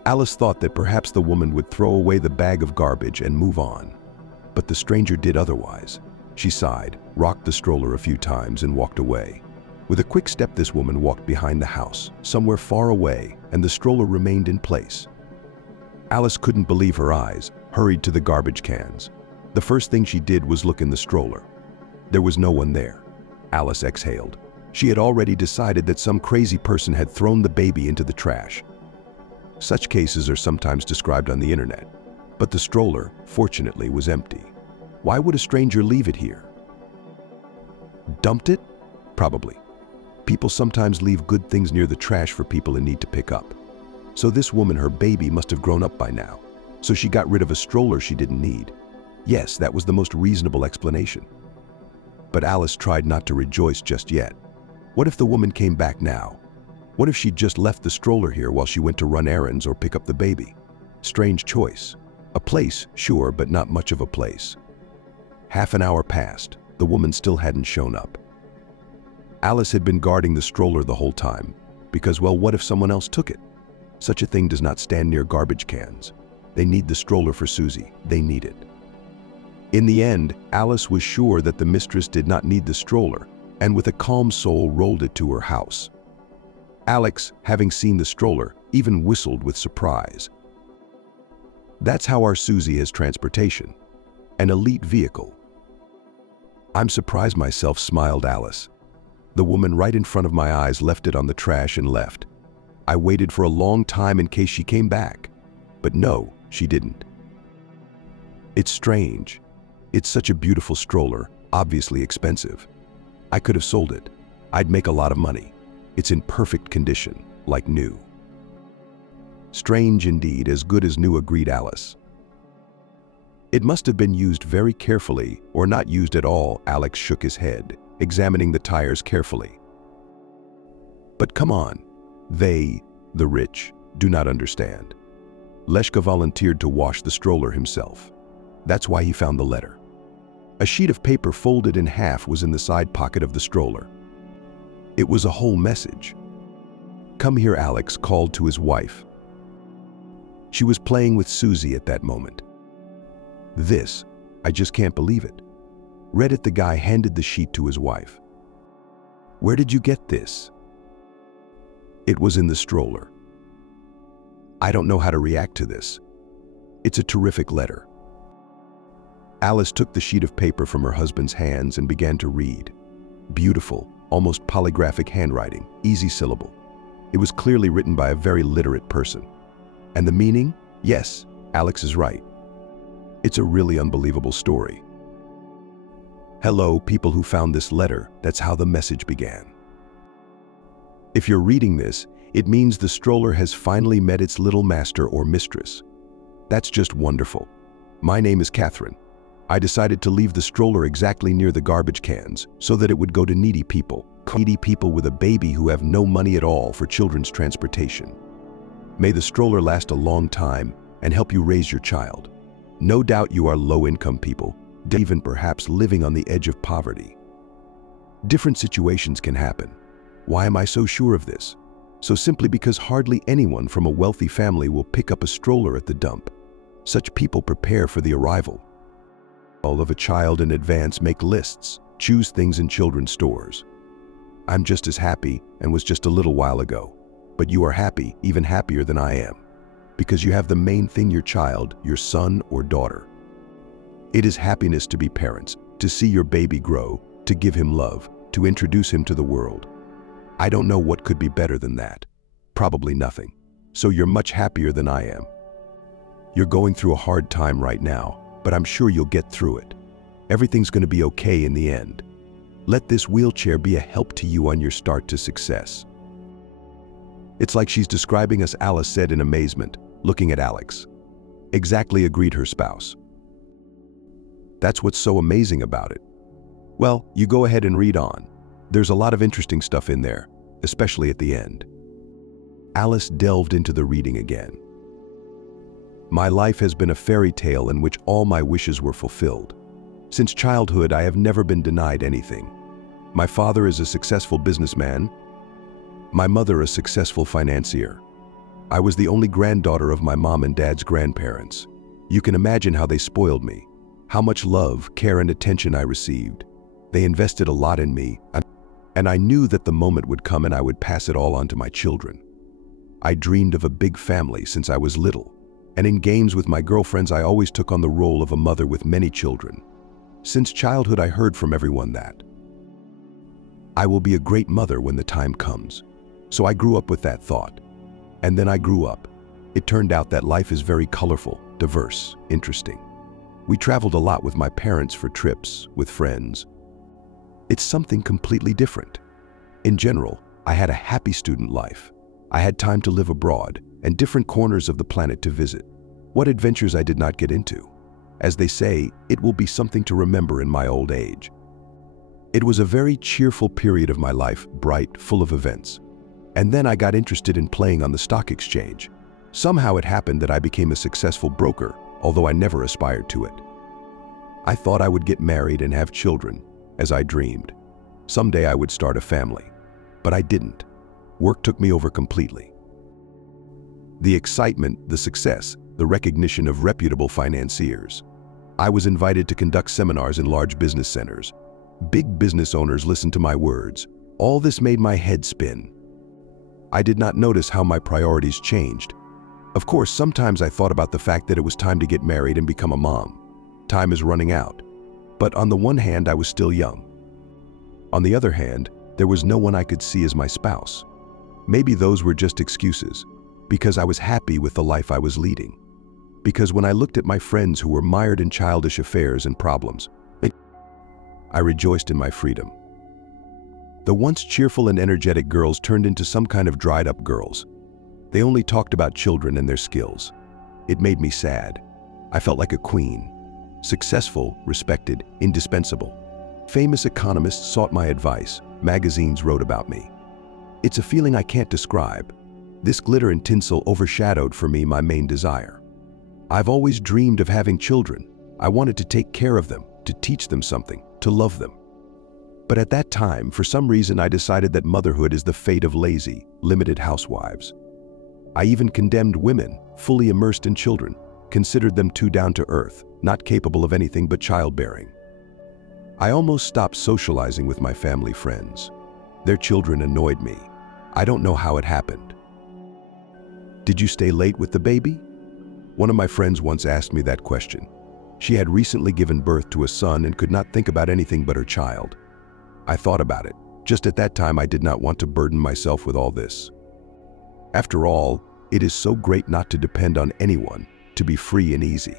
Alice thought that perhaps the woman would throw away the bag of garbage and move on. But the stranger did otherwise. She sighed, rocked the stroller a few times, and walked away. With a quick step, this woman walked behind the house, somewhere far away, and the stroller remained in place. Alice couldn't believe her eyes, hurried to the garbage cans. The first thing she did was look in the stroller. There was no one there. Alice exhaled. She had already decided that some crazy person had thrown the baby into the trash. Such cases are sometimes described on the internet, but the stroller, fortunately, was empty. Why would a stranger leave it here? Dumped it? Probably. People sometimes leave good things near the trash for people in need to pick up. So this woman, her baby, must have grown up by now. So she got rid of a stroller she didn't need. Yes, that was the most reasonable explanation. But Alice tried not to rejoice just yet. What if the woman came back now? What if she'd just left the stroller here while she went to run errands or pick up the baby? Strange choice. A place, sure, but not much of a place. Half an hour passed. The woman still hadn't shown up. Alice had been guarding the stroller the whole time, because, well, what if someone else took it? Such a thing does not stand near garbage cans. They need the stroller for Susie. They need it. In the end, Alice was sure that the mistress did not need the stroller, and with a calm soul rolled it to her house. Alex, having seen the stroller, even whistled with surprise. That's how our Susie has transportation. An elite vehicle. I'm surprised myself, smiled Alice. The woman right in front of my eyes left it on the trash and left. I waited for a long time in case she came back. But no, she didn't. It's strange. It's such a beautiful stroller, obviously expensive. I could have sold it. I'd make a lot of money. It's in perfect condition, like new. Strange indeed, as good as new, agreed Alice. It must have been used very carefully, or not used at all. Alex shook his head, examining the tires carefully. But come on. They, the rich, do not understand. Leshka volunteered to wash the stroller himself. That's why he found the letter. A sheet of paper folded in half was in the side pocket of the stroller. It was a whole message. "Come here," Alex called to his wife. She was playing with Susie at that moment. "This, I just can't believe it." Read it. The guy handed the sheet to his wife. "Where did you get this?" "It was in the stroller." "I don't know how to react to this. It's a terrific letter." Alice took the sheet of paper from her husband's hands and began to read. Beautiful, almost polygraphic handwriting, easy syllable. It was clearly written by a very literate person. And the meaning? Yes, Alex is right. It's a really unbelievable story. "Hello, people who found this letter," that's how the message began. "If you're reading this, it means the stroller has finally met its little master or mistress. That's just wonderful. My name is Catherine. I decided to leave the stroller exactly near the garbage cans so that it would go to needy people with a baby who have no money at all for children's transportation. May the stroller last a long time and help you raise your child. No doubt you are low-income people, even perhaps living on the edge of poverty. Different situations can happen. Why am I so sure of this? So simply because hardly anyone from a wealthy family will pick up a stroller at the dump. Such people prepare for the arrival of a child in advance, make lists, choose things in children's stores. I'm just as happy and was just a little while ago. But you are happy, even happier than I am, because you have the main thing, your child, your son or daughter. It is happiness to be parents, to see your baby grow, to give him love, to introduce him to the world. I don't know what could be better than that. Probably nothing. So you're much happier than I am. You're going through a hard time right now, but I'm sure you'll get through it. Everything's going to be okay in the end. Let this wheelchair be a help to you on your start to success." "It's like she's describing us," Alice said in amazement, looking at Alex. "Exactly," agreed her spouse. "That's what's so amazing about it." "Well, you go ahead and read on. There's a lot of interesting stuff in there, especially at the end." Alice delved into the reading again. "My life has been a fairy tale in which all my wishes were fulfilled. Since childhood, I have never been denied anything. My father is a successful businessman. My mother a successful financier. I was the only granddaughter of my mom and dad's grandparents. You can imagine how they spoiled me, how much love, care, and attention I received. They invested a lot in me, and I knew that the moment would come and I would pass it all on to my children. I dreamed of a big family since I was little, and in games with my girlfriends I always took on the role of a mother with many children. Since childhood I heard from everyone that I will be a great mother when the time comes. So I grew up with that thought. And then I grew up. It turned out that life is very colorful, diverse, interesting. We traveled a lot with my parents for trips, with friends. It's something completely different. In general, I had a happy student life. I had time to live abroad and different corners of the planet to visit. What adventures I did not get into. As they say, it will be something to remember in my old age. It was a very cheerful period of my life, bright, full of events. And then I got interested in playing on the stock exchange. Somehow it happened that I became a successful broker, although I never aspired to it. I thought I would get married and have children, as I dreamed. Someday I would start a family. But I didn't. Work took me over completely. The excitement, the success, the recognition of reputable financiers. I was invited to conduct seminars in large business centers. Big business owners listened to my words. All this made my head spin. I did not notice how my priorities changed. Of course, sometimes I thought about the fact that it was time to get married and become a mom. Time is running out. But on the one hand, I was still young. On the other hand, There was no one I could see as my spouse. Maybe those were just excuses, because I was happy with the life I was leading. Because when I looked at my friends who were mired in childish affairs and problems, I rejoiced in my freedom. The once cheerful and energetic girls turned into some kind of dried-up girls. They only talked about children and their skills. It made me sad. I felt like a queen. Successful, respected, indispensable. Famous economists sought my advice. Magazines wrote about me. It's a feeling I can't describe. This glitter and tinsel overshadowed for me my main desire. I've always dreamed of having children. I wanted to take care of them, to teach them something, to love them. But at that time, for some reason, I decided that motherhood is the fate of lazy, limited housewives. I even condemned women, fully immersed in children, considered them too down to earth, not capable of anything but childbearing. I almost stopped socializing with my family friends. Their children annoyed me. I don't know how it happened. Did you stay late with the baby? One of my friends once asked me that question. She had recently given birth to a son and could not think about anything but her child. I thought about it. Just at that time, I did not want to burden myself with all this. After all, it is so great not to depend on anyone, to be free and easy.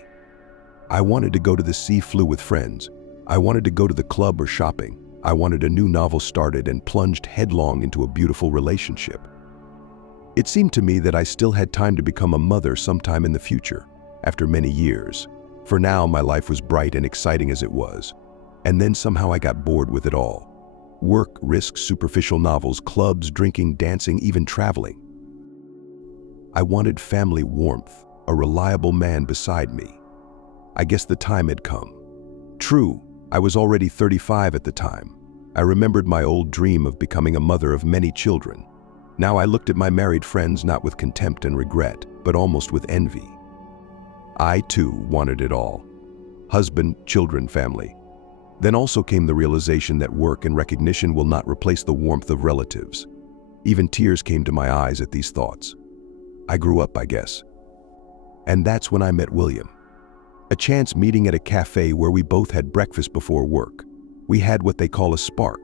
I wanted to go to the sea, flew with friends. I wanted to go to the club or shopping. I wanted a new novel started and plunged headlong into a beautiful relationship. It seemed to me that I still had time to become a mother sometime in the future, after many years. For now, my life was bright and exciting as it was. And then somehow I got bored with it all. Work, risks, superficial novels, clubs, drinking, dancing, even traveling. I wanted family warmth, a reliable man beside me. I guess the time had come. True, I was already 35 at the time. I remembered my old dream of becoming a mother of many children. Now I looked at my married friends not with contempt and regret, but almost with envy. I too wanted it all. Husband, children, family. Then also came the realization that work and recognition will not replace the warmth of relatives. Even tears came to my eyes at these thoughts. I grew up, I guess. And that's when I met William. A chance meeting at a cafe where we both had breakfast before work. We had what they call a spark.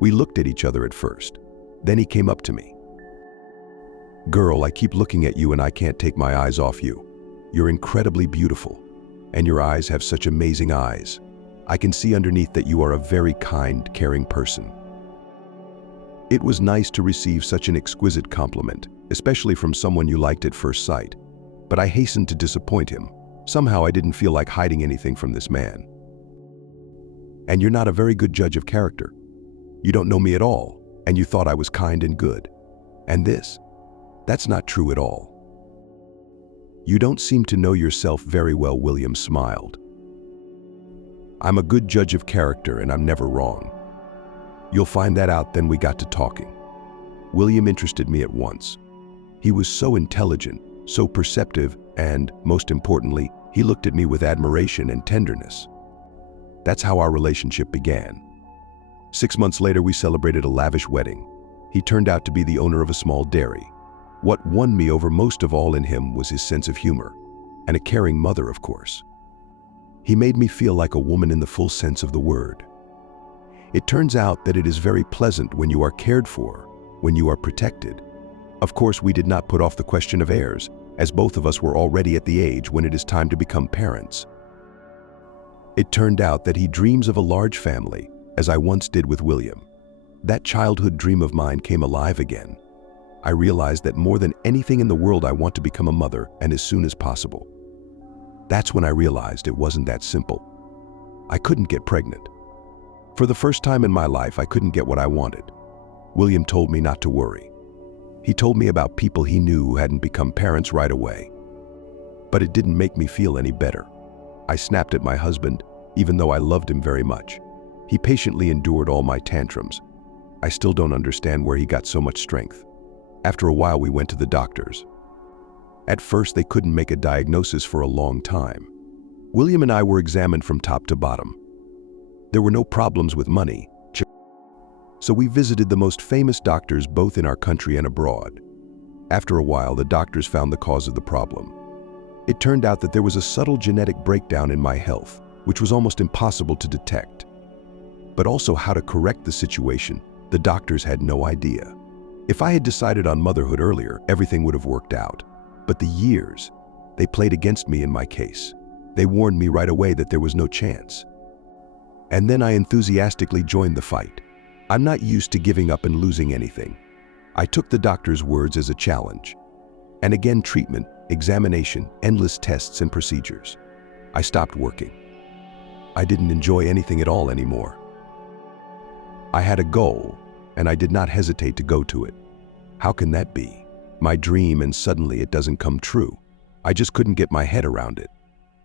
We looked at each other at first. Then he came up to me. "Girl, I keep looking at you and I can't take my eyes off you. You're incredibly beautiful, and your eyes have such amazing eyes. I can see underneath that you are a very kind, caring person." It was nice to receive such an exquisite compliment, especially from someone you liked at first sight. But I hastened to disappoint him. Somehow I didn't feel like hiding anything from this man. "And you're not a very good judge of character. You don't know me at all, and you thought I was kind and good. And that's not true at all." "You don't seem to know yourself very well," William smiled. "I'm a good judge of character and I'm never wrong. You'll find that out." Then we got to talking. William interested me at once. He was so intelligent, so perceptive, and, most importantly, he looked at me with admiration and tenderness. That's how our relationship began. 6 months later, we celebrated a lavish wedding. He turned out to be the owner of a small dairy. What won me over most of all in him was his sense of humor, and a caring mother, of course. He made me feel like a woman in the full sense of the word. It turns out that it is very pleasant when you are cared for, when you are protected. Of course, we did not put off the question of heirs, as both of us were already at the age when it is time to become parents. It turned out that he dreams of a large family, as I once did with William. That childhood dream of mine came alive again. I realized that more than anything in the world I want to become a mother, and as soon as possible. That's when I realized it wasn't that simple. I couldn't get pregnant. For the first time in my life, I couldn't get what I wanted. William told me not to worry. He told me about people he knew who hadn't become parents right away. But it didn't make me feel any better. I snapped at my husband, even though I loved him very much. He patiently endured all my tantrums. I still don't understand where he got so much strength. After a while, we went to the doctors. At first, they couldn't make a diagnosis for a long time. William and I were examined from top to bottom. There were no problems with money, so we visited the most famous doctors both in our country and abroad. After a while, the doctors found the cause of the problem. It turned out that there was a subtle genetic breakdown in my health, which was almost impossible to detect. But also how to correct the situation The doctors had no idea. If I had decided on motherhood earlier, everything would have worked out. But the years, they played against me in my case. They warned me right away that there was no chance. And then I enthusiastically joined the fight. I'm not used to giving up and losing anything. I took the doctor's words as a challenge. And again, treatment, examination, endless tests and procedures. I stopped working. I didn't enjoy anything at all anymore. I had a goal, and I did not hesitate to go to it. How can that be? My dream, and suddenly it doesn't come true. I just couldn't get my head around it.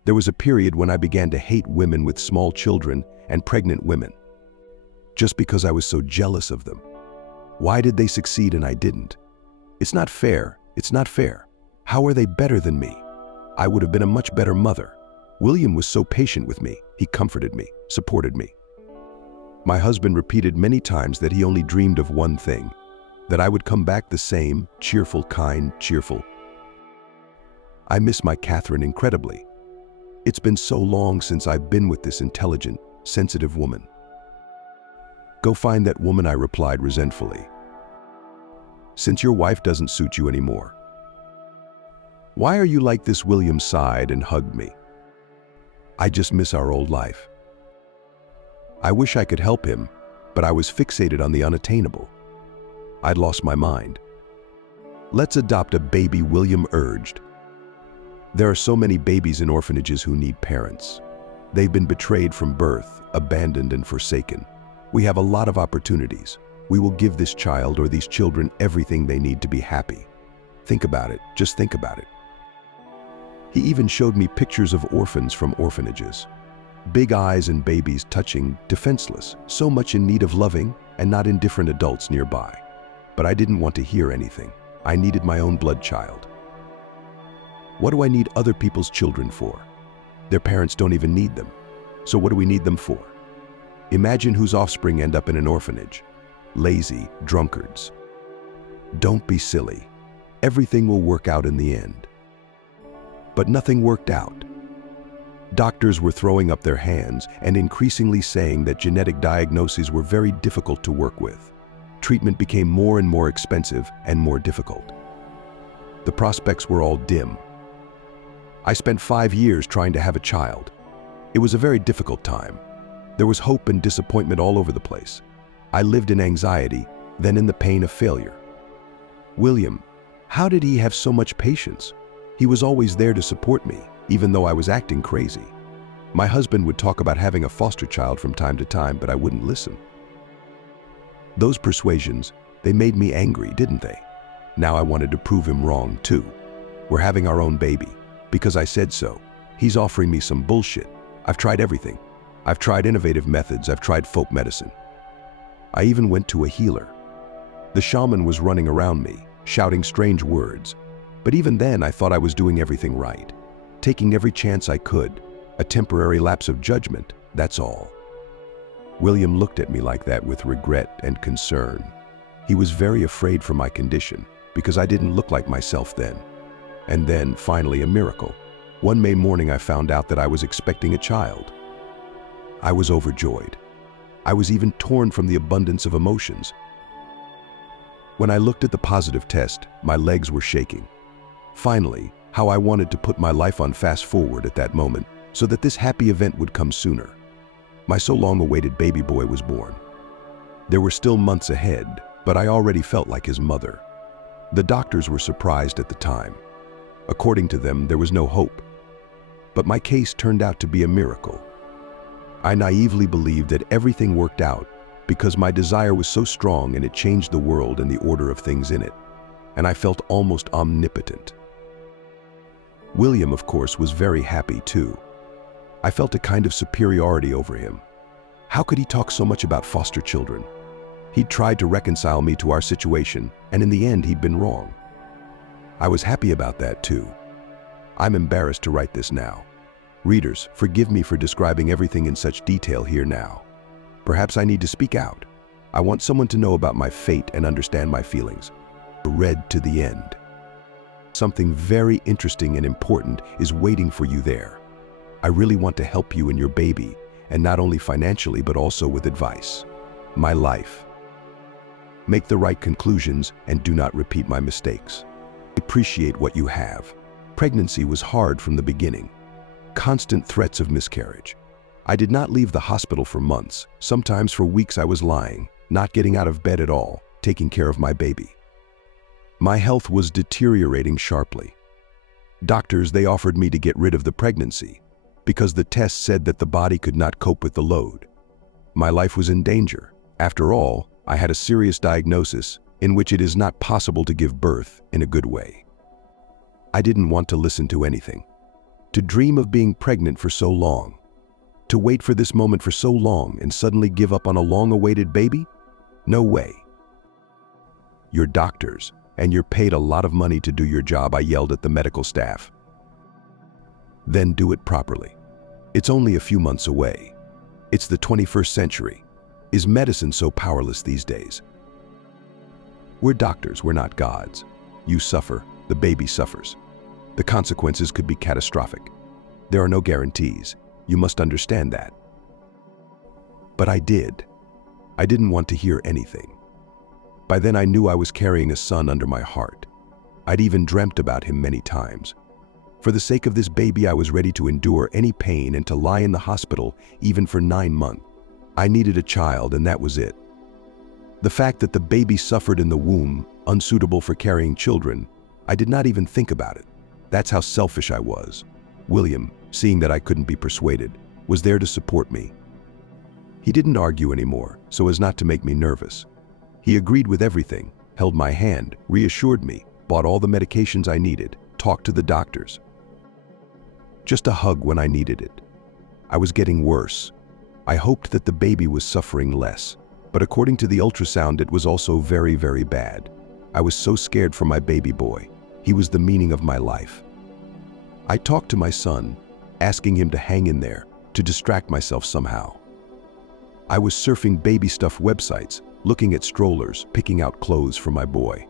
There was a period when I began to hate women with small children and pregnant women, just because I was so jealous of them. Why did they succeed and I didn't? It's not fair. It's not fair. How are they better than me? I would have been a much better mother. William was so patient with me. He comforted me, supported me. My husband repeated many times that he only dreamed of one thing, that I would come back the same, cheerful, kind, cheerful. I miss my Catherine incredibly. It's been so long since I've been with this intelligent, sensitive woman. Go find that woman, I replied resentfully. Since your wife doesn't suit you anymore. Why are you like this? William sighed and hugged me. I just miss our old life. I wish I could help him, but I was fixated on the unattainable. I'd lost my mind. Let's adopt a baby, William urged. There are so many babies in orphanages who need parents. They've been betrayed from birth, abandoned and forsaken. We have a lot of opportunities. We will give this child or these children everything they need to be happy. Think about it, just think about it. He even showed me pictures of orphans from orphanages. Big eyes and babies touching, defenseless, so much in need of loving and not indifferent adults nearby. But I didn't want to hear anything. I needed my own blood child. What do I need other people's children for? Their parents don't even need them. So what do we need them for? Imagine whose offspring end up in an orphanage. Lazy drunkards. Don't be silly. Everything will work out in the end. But nothing worked out. Doctors were throwing up their hands and increasingly saying that genetic diagnoses were very difficult to work with. Treatment became more and more expensive and more difficult. The prospects were all dim. I spent 5 years trying to have a child. It was a very difficult time. There was hope and disappointment all over the place. I lived in anxiety, then in the pain of failure. William, how did he have so much patience? He was always there to support me, even though I was acting crazy. My husband would talk about having a foster child from time to time, but I wouldn't listen. Those persuasions, they made me angry, didn't they? Now I wanted to prove him wrong too. We're having our own baby, because I said so. He's offering me some bullshit. I've tried everything. I've tried innovative methods, I've tried folk medicine. I even went to a healer. The shaman was running around me, shouting strange words. But even then I thought I was doing everything right, taking every chance I could. A temporary lapse of judgment, that's all. William looked at me like that with regret and concern. He was very afraid for my condition, because I didn't look like myself then. And then, finally, a miracle. One May morning I found out that I was expecting a child. I was overjoyed. I was even torn from the abundance of emotions. When I looked at the positive test, my legs were shaking. Finally, how I wanted to put my life on fast forward at that moment, so that this happy event would come sooner. My so long-awaited baby boy was born. There were still months ahead, but I already felt like his mother. The doctors were surprised at the time. According to them, there was no hope. But my case turned out to be a miracle. I naively believed that everything worked out because my desire was so strong and it changed the world and the order of things in it. And I felt almost omnipotent. William, of course, was very happy too. I felt a kind of superiority over him. How could he talk so much about foster children? He'd tried to reconcile me to our situation, and in the end he'd been wrong. I was happy about that too. I'm embarrassed to write this now. Readers, forgive me for describing everything in such detail here now. Perhaps I need to speak out. I want someone to know about my fate and understand my feelings. Read to the end. Something very interesting and important is waiting for you there. I really want to help you and your baby, and not only financially but also with advice. My life. make the right conclusions, and do not repeat my mistakes. Appreciate what you have. Pregnancy was hard from the beginning. Constant threats of miscarriage. I did not leave the hospital for months. Sometimes for weeks I was lying, not getting out of bed at all, taking care of my baby. My health was deteriorating sharply. Doctors, they offered me to get rid of the pregnancy because the tests said that the body could not cope with the load. My life was in danger. After all, I had a serious diagnosis in which it is not possible to give birth in a good way. I didn't want to listen to anything. To dream of being pregnant for so long. To wait for this moment for so long and suddenly give up on a long-awaited baby? No way. You're doctors, and you're paid a lot of money to do your job, I yelled at the medical staff. Then do it properly. It's only a few months away. It's the 21st century. Is medicine so powerless these days? We're doctors, we're not gods. You suffer, the baby suffers. The consequences could be catastrophic. There are no guarantees. You must understand that. But I did. I didn't want to hear anything. By then I knew I was carrying a son under my heart. I'd even dreamt about him many times. For the sake of this baby, I was ready to endure any pain and to lie in the hospital even for 9 months. I needed a child, and that was it. The fact that the baby suffered in the womb, unsuitable for carrying children, I did not even think about it. That's how selfish I was. William, seeing that I couldn't be persuaded, was there to support me. He didn't argue anymore, so as not to make me nervous. He agreed with everything, held my hand, reassured me, bought all the medications I needed, talked to the doctors. Just a hug when I needed it. I was getting worse. I hoped that the baby was suffering less, but according to the ultrasound, it was also very, very bad. I was so scared for my baby boy. He was the meaning of my life. I talked to my son, asking him to hang in there, to distract myself somehow. I was surfing baby stuff websites, looking at strollers, picking out clothes for my boy.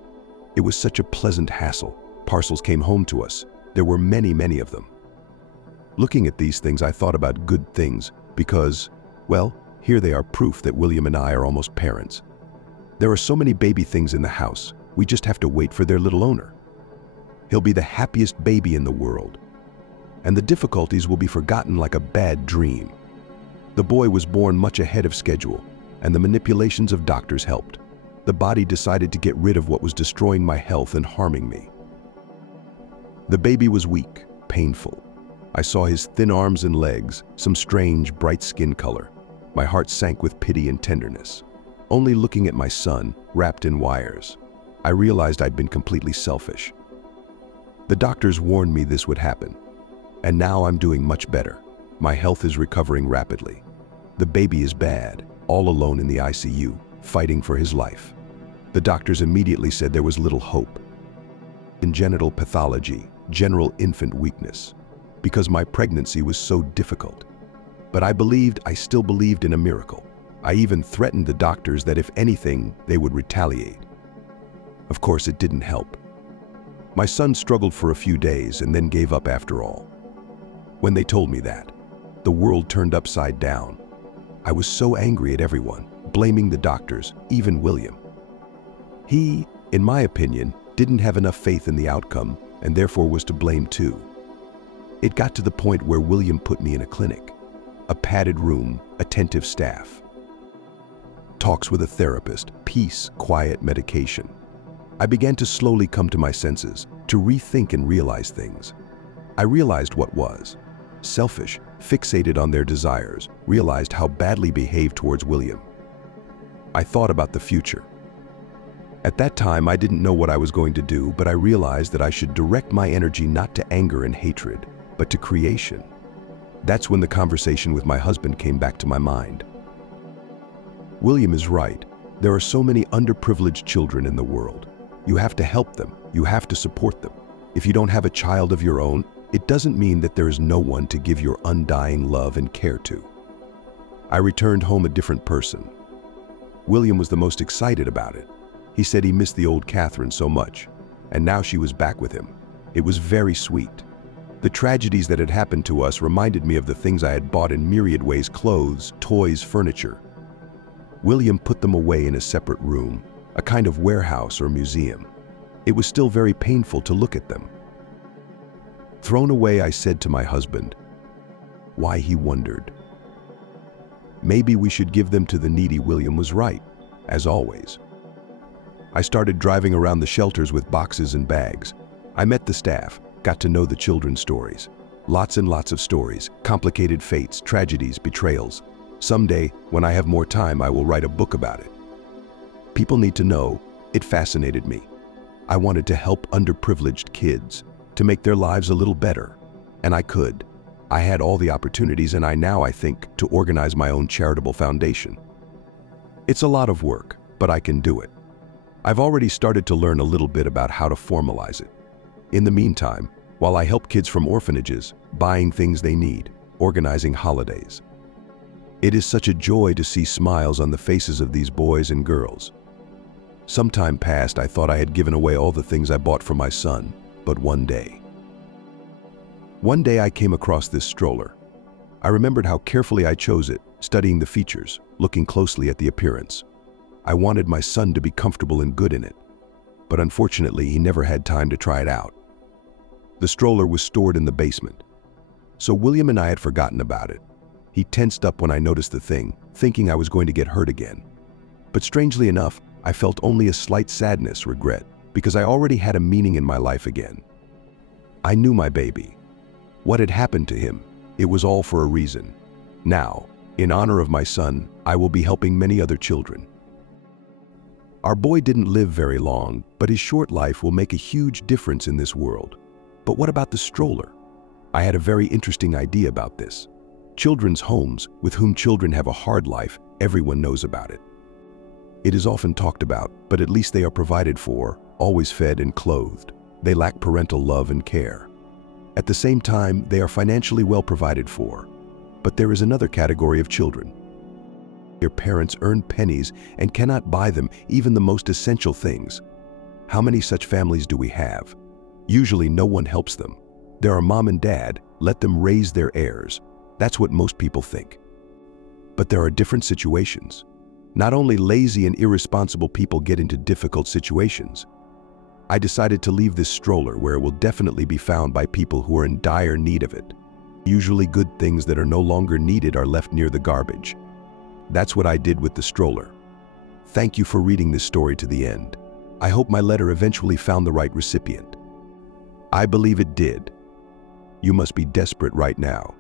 It was such a pleasant hassle. Parcels came home to us. There were many, many of them. Looking at these things, I thought about good things because, well, here they are, proof that William and I are almost parents. There are so many baby things in the house. We just have to wait for their little owner. He'll be the happiest baby in the world. And the difficulties will be forgotten like a bad dream. The boy was born much ahead of schedule, and the manipulations of doctors helped. The body decided to get rid of what was destroying my health and harming me. The baby was weak, painful. I saw his thin arms and legs, some strange, bright skin color. My heart sank with pity and tenderness. Only looking at my son, wrapped in wires, I realized I'd been completely selfish. The doctors warned me this would happen, and now I'm doing much better. My health is recovering rapidly. The baby is bad, all alone in the ICU, fighting for his life. The doctors immediately said there was little hope. Congenital pathology, general infant weakness, because my pregnancy was so difficult. But I still believed in a miracle. I even threatened the doctors that if anything, they would retaliate. Of course, it didn't help. My son struggled for a few days and then gave up after all. When they told me that, the world turned upside down. I was so angry at everyone, blaming the doctors, even William. He, in my opinion, didn't have enough faith in the outcome and therefore was to blame too. It got to the point where William put me in a clinic, a padded room, attentive staff, talks with a therapist, peace, quiet medication. I began to slowly come to my senses, to rethink and realize things. I realized what was selfish, fixated on their desires, realized how badly behaved towards William. I thought about the future. At that time, I didn't know what I was going to do, but I realized that I should direct my energy not to anger and hatred, but to creation. That's when the conversation with my husband came back to my mind. William is right. There are so many underprivileged children in the world. You have to help them. You have to support them. If you don't have a child of your own, it doesn't mean that there is no one to give your undying love and care to. I returned home a different person. William was the most excited about it. He said he missed the old Catherine so much, and now she was back with him. It was very sweet. The tragedies that had happened to us reminded me of the things I had bought in myriad ways: clothes, toys, furniture. William put them away in a separate room, a a kind of warehouse or museum. It was still very painful to look at them. Thrown away, I said to my husband. Why, he wondered. Maybe we should give them to the needy. William was right, as always. I started driving around the shelters with boxes and bags. I met the staff, got to know the children's stories. Lots and lots of stories, complicated fates, tragedies, betrayals. Someday, when I have more time, I will write a book about it. People need to know. It fascinated me. I wanted to help underprivileged kids, to make their lives a little better. And I could. I had all the opportunities, and I think, to organize my own charitable foundation. It's a lot of work, but I can do it. I've already started to learn a little bit about how to formalize it. In the meantime, while I help kids from orphanages, buying things they need, organizing holidays. It is such a joy to see smiles on the faces of these boys and girls. Some time past, I thought I had given away all the things I bought for my son, but one day I came across this stroller. I remembered how carefully I chose it, studying the features, looking closely at the appearance. I wanted my son to be comfortable and good in it, but unfortunately he never had time to try it out. The stroller was stored in the basement, so William and I had forgotten about it. He tensed up when I noticed the thing, thinking I was going to get hurt again. But strangely enough, I felt only a slight sadness, regret, because I already had a meaning in my life again. I knew my baby. What had happened to him? It was all for a reason. Now, in honor of my son, I will be helping many other children. Our boy didn't live very long, but his short life will make a huge difference in this world. But what about the stroller? I had a very interesting idea about this. Children's homes, with whom children have a hard life, everyone knows about it. It is often talked about, but at least they are provided for, always fed and clothed. They lack parental love and care. At the same time, they are financially well provided for. But there is another category of children. Their parents earn pennies and cannot buy them even the most essential things. How many such families do we have? Usually no one helps them. There are mom and dad, let them raise their heirs. That's what most people think. But there are different situations. Not only lazy and irresponsible people get into difficult situations. I decided to leave this stroller where it will definitely be found by people who are in dire need of it. Usually good things that are no longer needed are left near the garbage. That's what I did with the stroller. Thank you for reading this story to the end. I hope my letter eventually found the right recipient. I believe it did. You must be desperate right now.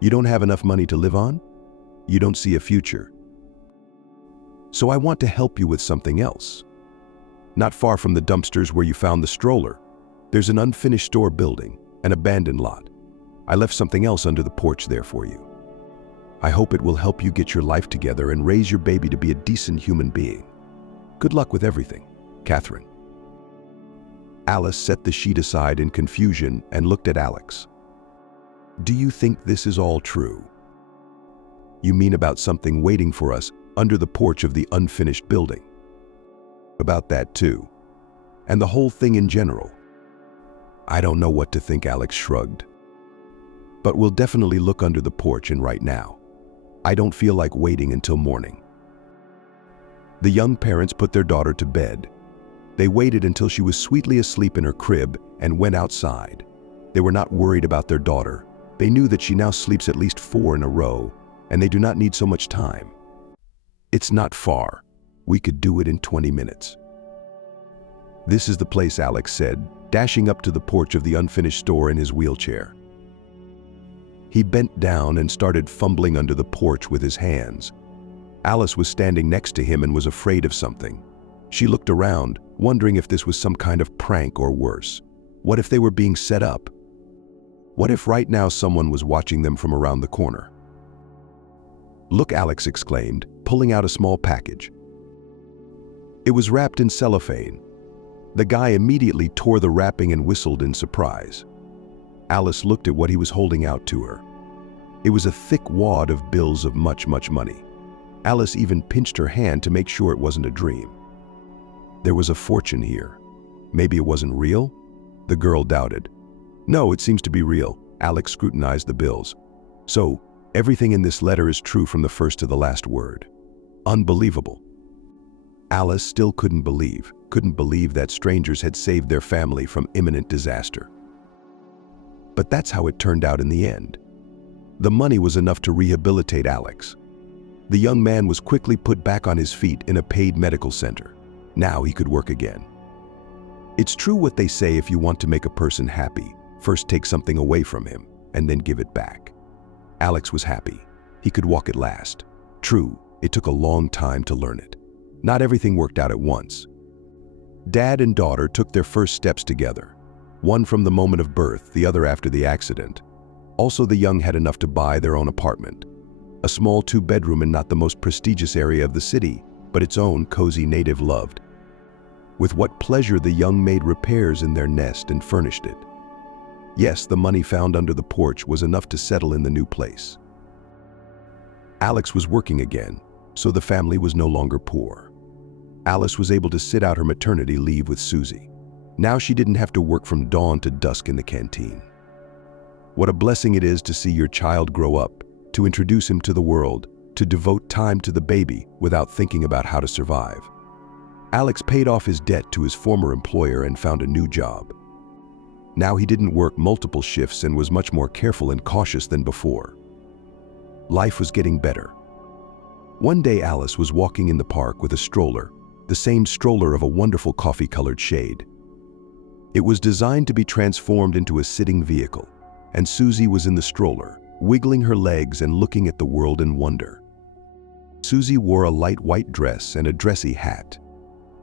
You don't have enough money to live on? You don't see a future. So I want to help you with something else. Not far from the dumpsters where you found the stroller, there's an unfinished store building, an abandoned lot. I left something else under the porch there for you. I hope it will help you get your life together and raise your baby to be a decent human being. Good luck with everything, Catherine. Alice set the sheet aside in confusion and looked at Alex. Do you think this is all true? You mean about something waiting for us under the porch of the unfinished building? About that too. And the whole thing in general. I don't know what to think, Alex shrugged. But we'll definitely look under the porch and right now. I don't feel like waiting until morning. The young parents put their daughter to bed. They waited until she was sweetly asleep in her crib and went outside. They were not worried about their daughter. They knew that she now sleeps at least 4 in a row, and they do not need so much time. It's not far. We could do it in 20 minutes. This is the place, Alex said, dashing up to the porch of the unfinished store in his wheelchair. He bent down and started fumbling under the porch with his hands. Alice was standing next to him and was afraid of something. She looked around, wondering if this was some kind of prank or worse. What if they were being set up? What if right now someone was watching them from around the corner? Look, Alex exclaimed, pulling out a small package. It was wrapped in cellophane. The guy immediately tore the wrapping and whistled in surprise. Alice looked at what he was holding out to her. It was a thick wad of bills of much, much money. Alice even pinched her hand to make sure it wasn't a dream. There was a fortune here. Maybe it wasn't real? The girl doubted. No, it seems to be real. Alex scrutinized the bills. So, everything in this letter is true from the first to the last word. Unbelievable. Alice still couldn't believe that strangers had saved their family from imminent disaster. But that's how it turned out in the end. The money was enough to rehabilitate Alex. The young man was quickly put back on his feet in a paid medical center. Now he could work again. It's true what they say: if you want to make a person happy, first take something away from him and then give it back. Alex was happy. He could walk at last. True, it took a long time to learn it. Not everything worked out at once. Dad and daughter took their first steps together. One from the moment of birth, the other after the accident. Also, the young had enough to buy their own apartment. A small 2-bedroom in not the most prestigious area of the city, but its own cozy native loved. With what pleasure the young made repairs in their nest and furnished it. Yes, the money found under the porch was enough to settle in the new place. Alex was working again, so the family was no longer poor. Alice was able to sit out her maternity leave with Susie. Now she didn't have to work from dawn to dusk in the canteen. What a blessing it is to see your child grow up, to introduce him to the world, to devote time to the baby without thinking about how to survive. Alex paid off his debt to his former employer and found a new job. Now he didn't work multiple shifts and was much more careful and cautious than before. Life was getting better. One day Alice was walking in the park with a stroller, the same stroller of a wonderful coffee-colored shade. It was designed to be transformed into a sitting vehicle, and Susie was in the stroller, wiggling her legs and looking at the world in wonder. Susie wore a light white dress and a dressy hat.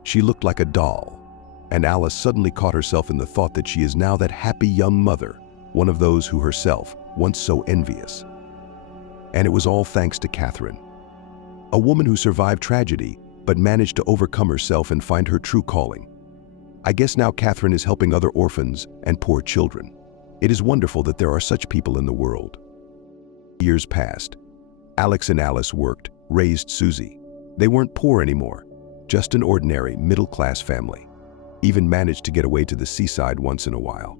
She looked like a doll, and Alice suddenly caught herself in the thought that she is now that happy young mother, one of those who herself once so envious. And it was all thanks to Catherine, a woman who survived tragedy but managed to overcome herself and find her true calling. I guess now Catherine is helping other orphans and poor children. It is wonderful that there are such people in the world. Years passed. Alex and Alice worked, raised Susie. They weren't poor anymore, just an ordinary middle-class family. Even managed to get away to the seaside once in a while.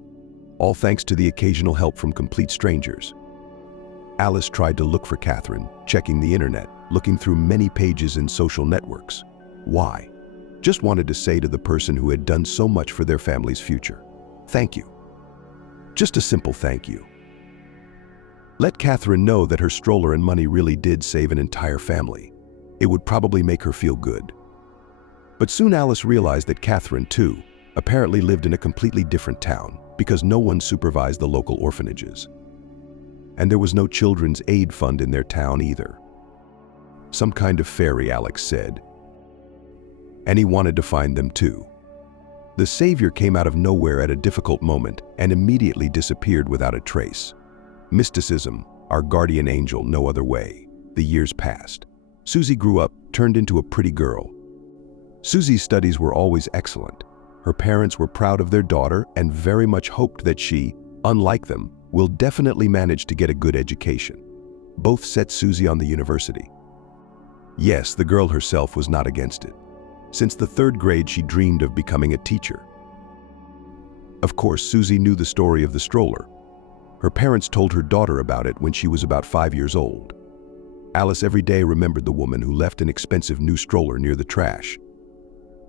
All thanks to the occasional help from complete strangers. Alice tried to look for Catherine, checking the internet, looking through many pages in social networks. Why? Just wanted to say to the person who had done so much for their family's future, thank you. Just a simple thank you. Let Catherine know that her stroller and money really did save an entire family. It would probably make her feel good. But soon Alice realized that Catherine, too, apparently lived in a completely different town because no one supervised the local orphanages. And there was no children's aid fund in their town either. Some kind of fairy, Alex said. And he wanted to find them too. The savior came out of nowhere at a difficult moment and immediately disappeared without a trace. Mysticism, our guardian angel, no other way. The years passed. Susie grew up, turned into a pretty girl. Susie's studies were always excellent. Her parents were proud of their daughter and very much hoped that she, unlike them, will definitely manage to get a good education. Both set Susie on the university. Yes, the girl herself was not against it. Since the 3rd grade, she dreamed of becoming a teacher. Of course, Susie knew the story of the stroller. Her parents told her daughter about it when she was about 5 years old. Alice every day remembered the woman who left an expensive new stroller near the trash.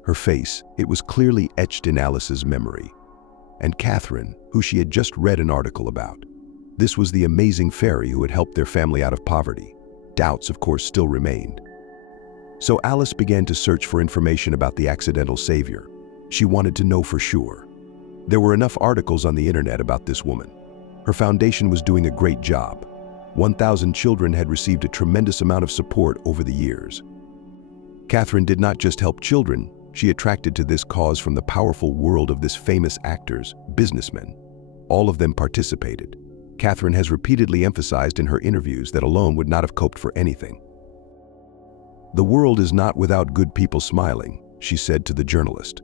Her face, it was clearly etched in Alice's memory. And Catherine, who she had just read an article about. This was the amazing fairy who had helped their family out of poverty. Doubts, of course, still remained. So Alice began to search for information about the accidental savior. She wanted to know for sure. There were enough articles on the internet about this woman. Her foundation was doing a great job. 1,000 children had received a tremendous amount of support over the years. Catherine did not just help children, she attracted to this cause from the powerful world of this famous actors, businessmen. All of them participated. Catherine has repeatedly emphasized in her interviews that alone would not have coped for anything. The world is not without good people smiling, she said to the journalist.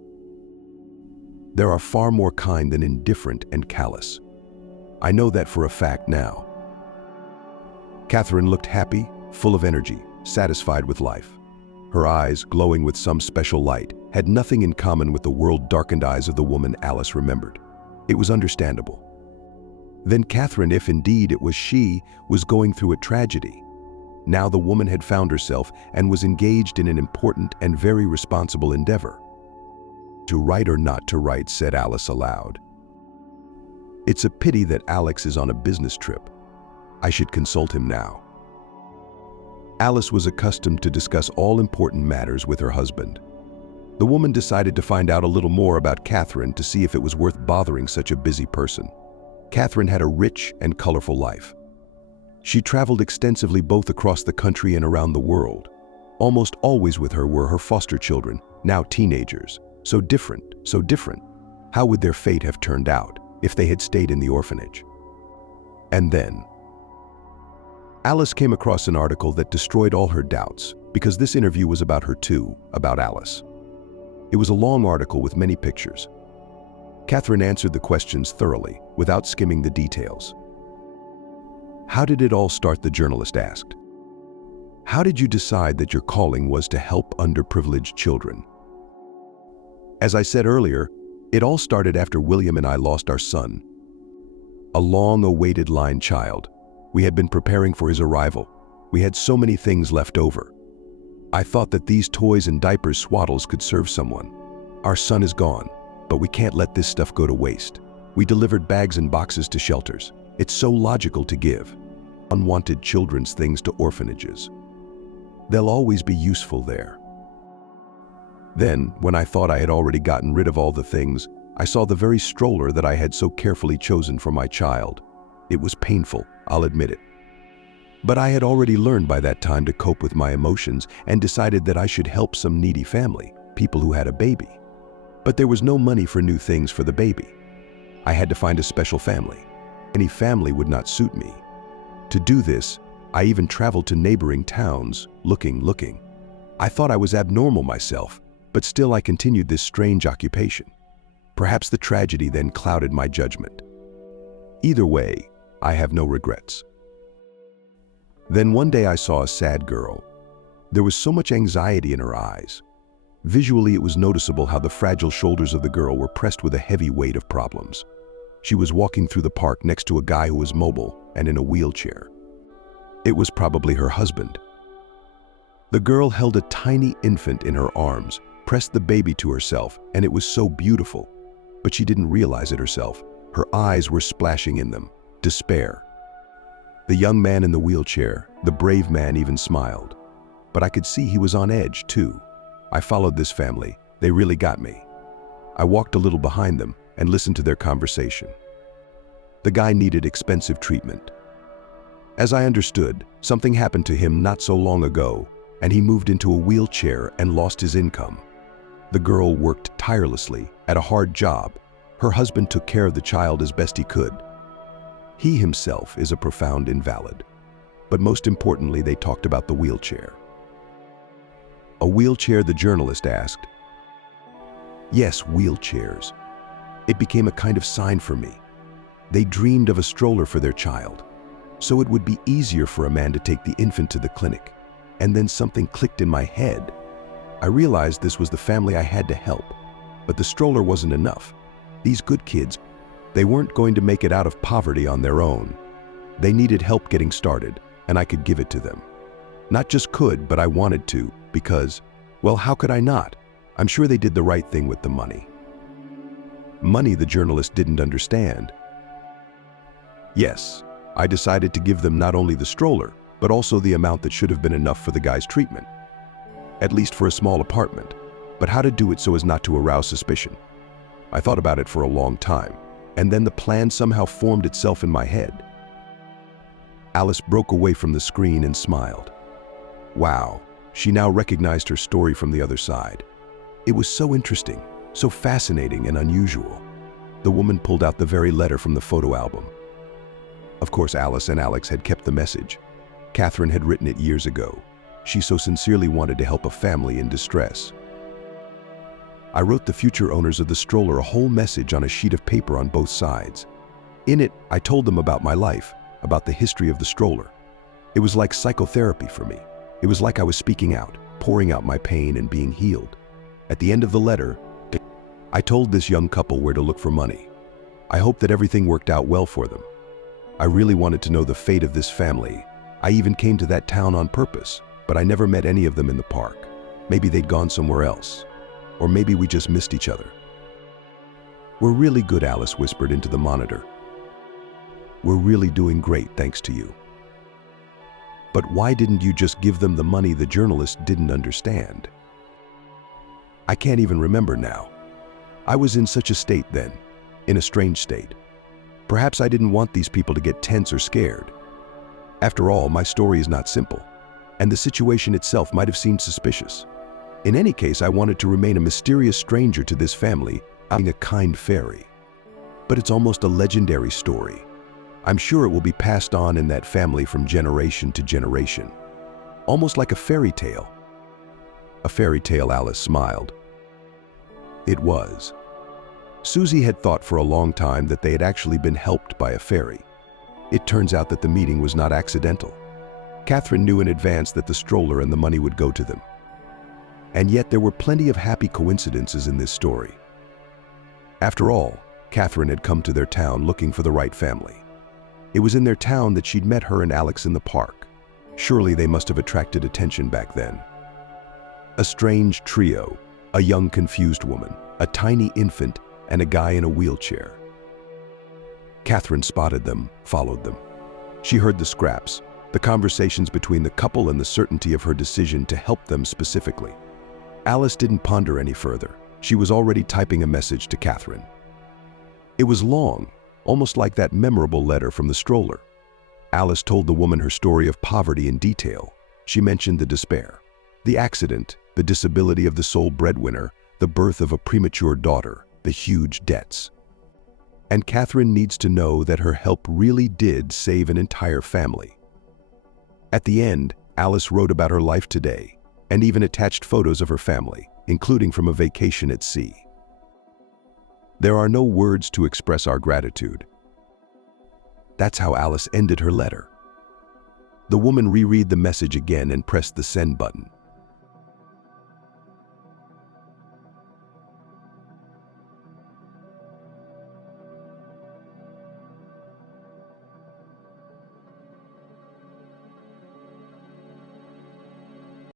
There are far more kind than indifferent and callous. I know that for a fact now. Catherine looked happy, full of energy, satisfied with life. Her eyes, glowing with some special light, had nothing in common with the world-darkened eyes of the woman Alice remembered. It was understandable. Then Catherine, if indeed it was she, was going through a tragedy. Now the woman had found herself and was engaged in an important and very responsible endeavor. "To write or not to write," said Alice aloud. "It's a pity that Alex is on a business trip. I should consult him now." Alice was accustomed to discuss all important matters with her husband. The woman decided to find out a little more about Catherine to see if it was worth bothering such a busy person. Catherine had a rich and colorful life. She traveled extensively both across the country and around the world. Almost always with her were her foster children, now teenagers. So different, so different. How would their fate have turned out if they had stayed in the orphanage? And then, Alice came across an article that destroyed all her doubts, because this interview was about her too, about Alice. It was a long article with many pictures. Catherine answered the questions thoroughly, without skimming the details. "How did it all start?" the journalist asked. "How did you decide that your calling was to help underprivileged children?" "As I said earlier, it all started after William and I lost our son. A long-awaited line child. We had been preparing for his arrival. We had so many things left over. I thought that these toys and diapers, swaddles could serve someone. Our son is gone, but we can't let this stuff go to waste. We delivered bags and boxes to shelters. It's so logical to give unwanted children's things to orphanages. They'll always be useful there. Then, when I thought I had already gotten rid of all the things, I saw the very stroller that I had so carefully chosen for my child. It was painful, I'll admit it. But I had already learned by that time to cope with my emotions and decided that I should help some needy family, people who had a baby. But there was no money for new things for the baby. I had to find a special family. Any family would not suit me. To do this, I even traveled to neighboring towns, looking. I thought I was abnormal myself, but still I continued this strange occupation. Perhaps the tragedy then clouded my judgment. Either way, I have no regrets. Then one day I saw a sad girl. There was so much anxiety in her eyes. Visually, it was noticeable how the fragile shoulders of the girl were pressed with a heavy weight of problems. She was walking through the park next to a guy who was mobile and in a wheelchair. It was probably her husband. The girl held a tiny infant in her arms, pressed the baby to herself, and it was so beautiful. But she didn't realize it herself. Her eyes were splashing in them, despair. The young man in the wheelchair, the brave man, even smiled. But I could see he was on edge, too. I followed this family. They really got me. I walked a little behind them and listened to their conversation. The guy needed expensive treatment. As I understood, something happened to him not so long ago, and he moved into a wheelchair and lost his income. The girl worked tirelessly at a hard job. Her husband took care of the child as best he could. He himself is a profound invalid. But most importantly, they talked about the wheelchair. "A wheelchair?" the journalist asked. "Yes, wheelchairs." It became a kind of sign for me. They dreamed of a stroller for their child, so it would be easier for a man to take the infant to the clinic. And then something clicked in my head. I realized this was the family I had to help, but the stroller wasn't enough. These good kids, they weren't going to make it out of poverty on their own. They needed help getting started, and I could give it to them. Not just could, but I wanted to, because, well, how could I not? I'm sure they did the right thing with the money. Money the journalist didn't understand. Yes, I decided to give them not only the stroller, but also the amount that should have been enough for the guy's treatment. At least for a small apartment. But how to do it so as not to arouse suspicion? I thought about it for a long time, and then the plan somehow formed itself in my head. Alice broke away from the screen and smiled. Wow, she now recognized her story from the other side. It was so interesting, so fascinating and unusual. The woman pulled out the very letter from the photo album. Of course, Alice and Alex had kept the message. Catherine had written it years ago. She so sincerely wanted to help a family in distress. I wrote the future owners of the stroller a whole message on a sheet of paper on both sides. In it, I told them about my life, about the history of the stroller. It was like psychotherapy for me. It was like I was speaking out, pouring out my pain and being healed. At the end of the letter, I told this young couple where to look for money. I hoped that everything worked out well for them. I really wanted to know the fate of this family. I even came to that town on purpose, but I never met any of them in the park. Maybe they'd gone somewhere else. Or maybe we just missed each other. We're really good, Alice whispered into the monitor. We're really doing great, thanks to you. But why didn't you just give them the money? The journalist didn't understand. I can't even remember now. I was in such a state then, in a strange state. Perhaps I didn't want these people to get tense or scared. After all, my story is not simple, and the situation itself might have seemed suspicious. In any case, I wanted to remain a mysterious stranger to this family, being a kind fairy. But it's almost a legendary story. I'm sure it will be passed on in that family from generation to generation. Almost like a fairy tale. A fairy tale, Alice smiled. It was. Susie had thought for a long time that they had actually been helped by a fairy. It turns out that the meeting was not accidental. Catherine knew in advance that the stroller and the money would go to them. And yet there were plenty of happy coincidences in this story. After all, Catherine had come to their town looking for the right family. It was in their town that she'd met her and Alex in the park. Surely they must have attracted attention back then. A strange trio, a young confused woman, a tiny infant, and a guy in a wheelchair. Catherine spotted them, followed them. She heard the scraps, the conversations between the couple and the certainty of her decision to help them specifically. Alice didn't ponder any further. She was already typing a message to Catherine. It was long, almost like that memorable letter from the stroller. Alice told the woman her story of poverty in detail. She mentioned the despair, the accident, the disability of the sole breadwinner, the birth of a premature daughter, the huge debts. And Catherine needs to know that her help really did save an entire family. At the end, Alice wrote about her life today, and even attached photos of her family, including from a vacation at sea. There are no words to express our gratitude. That's how Alice ended her letter. The woman reread the message again and pressed the send button.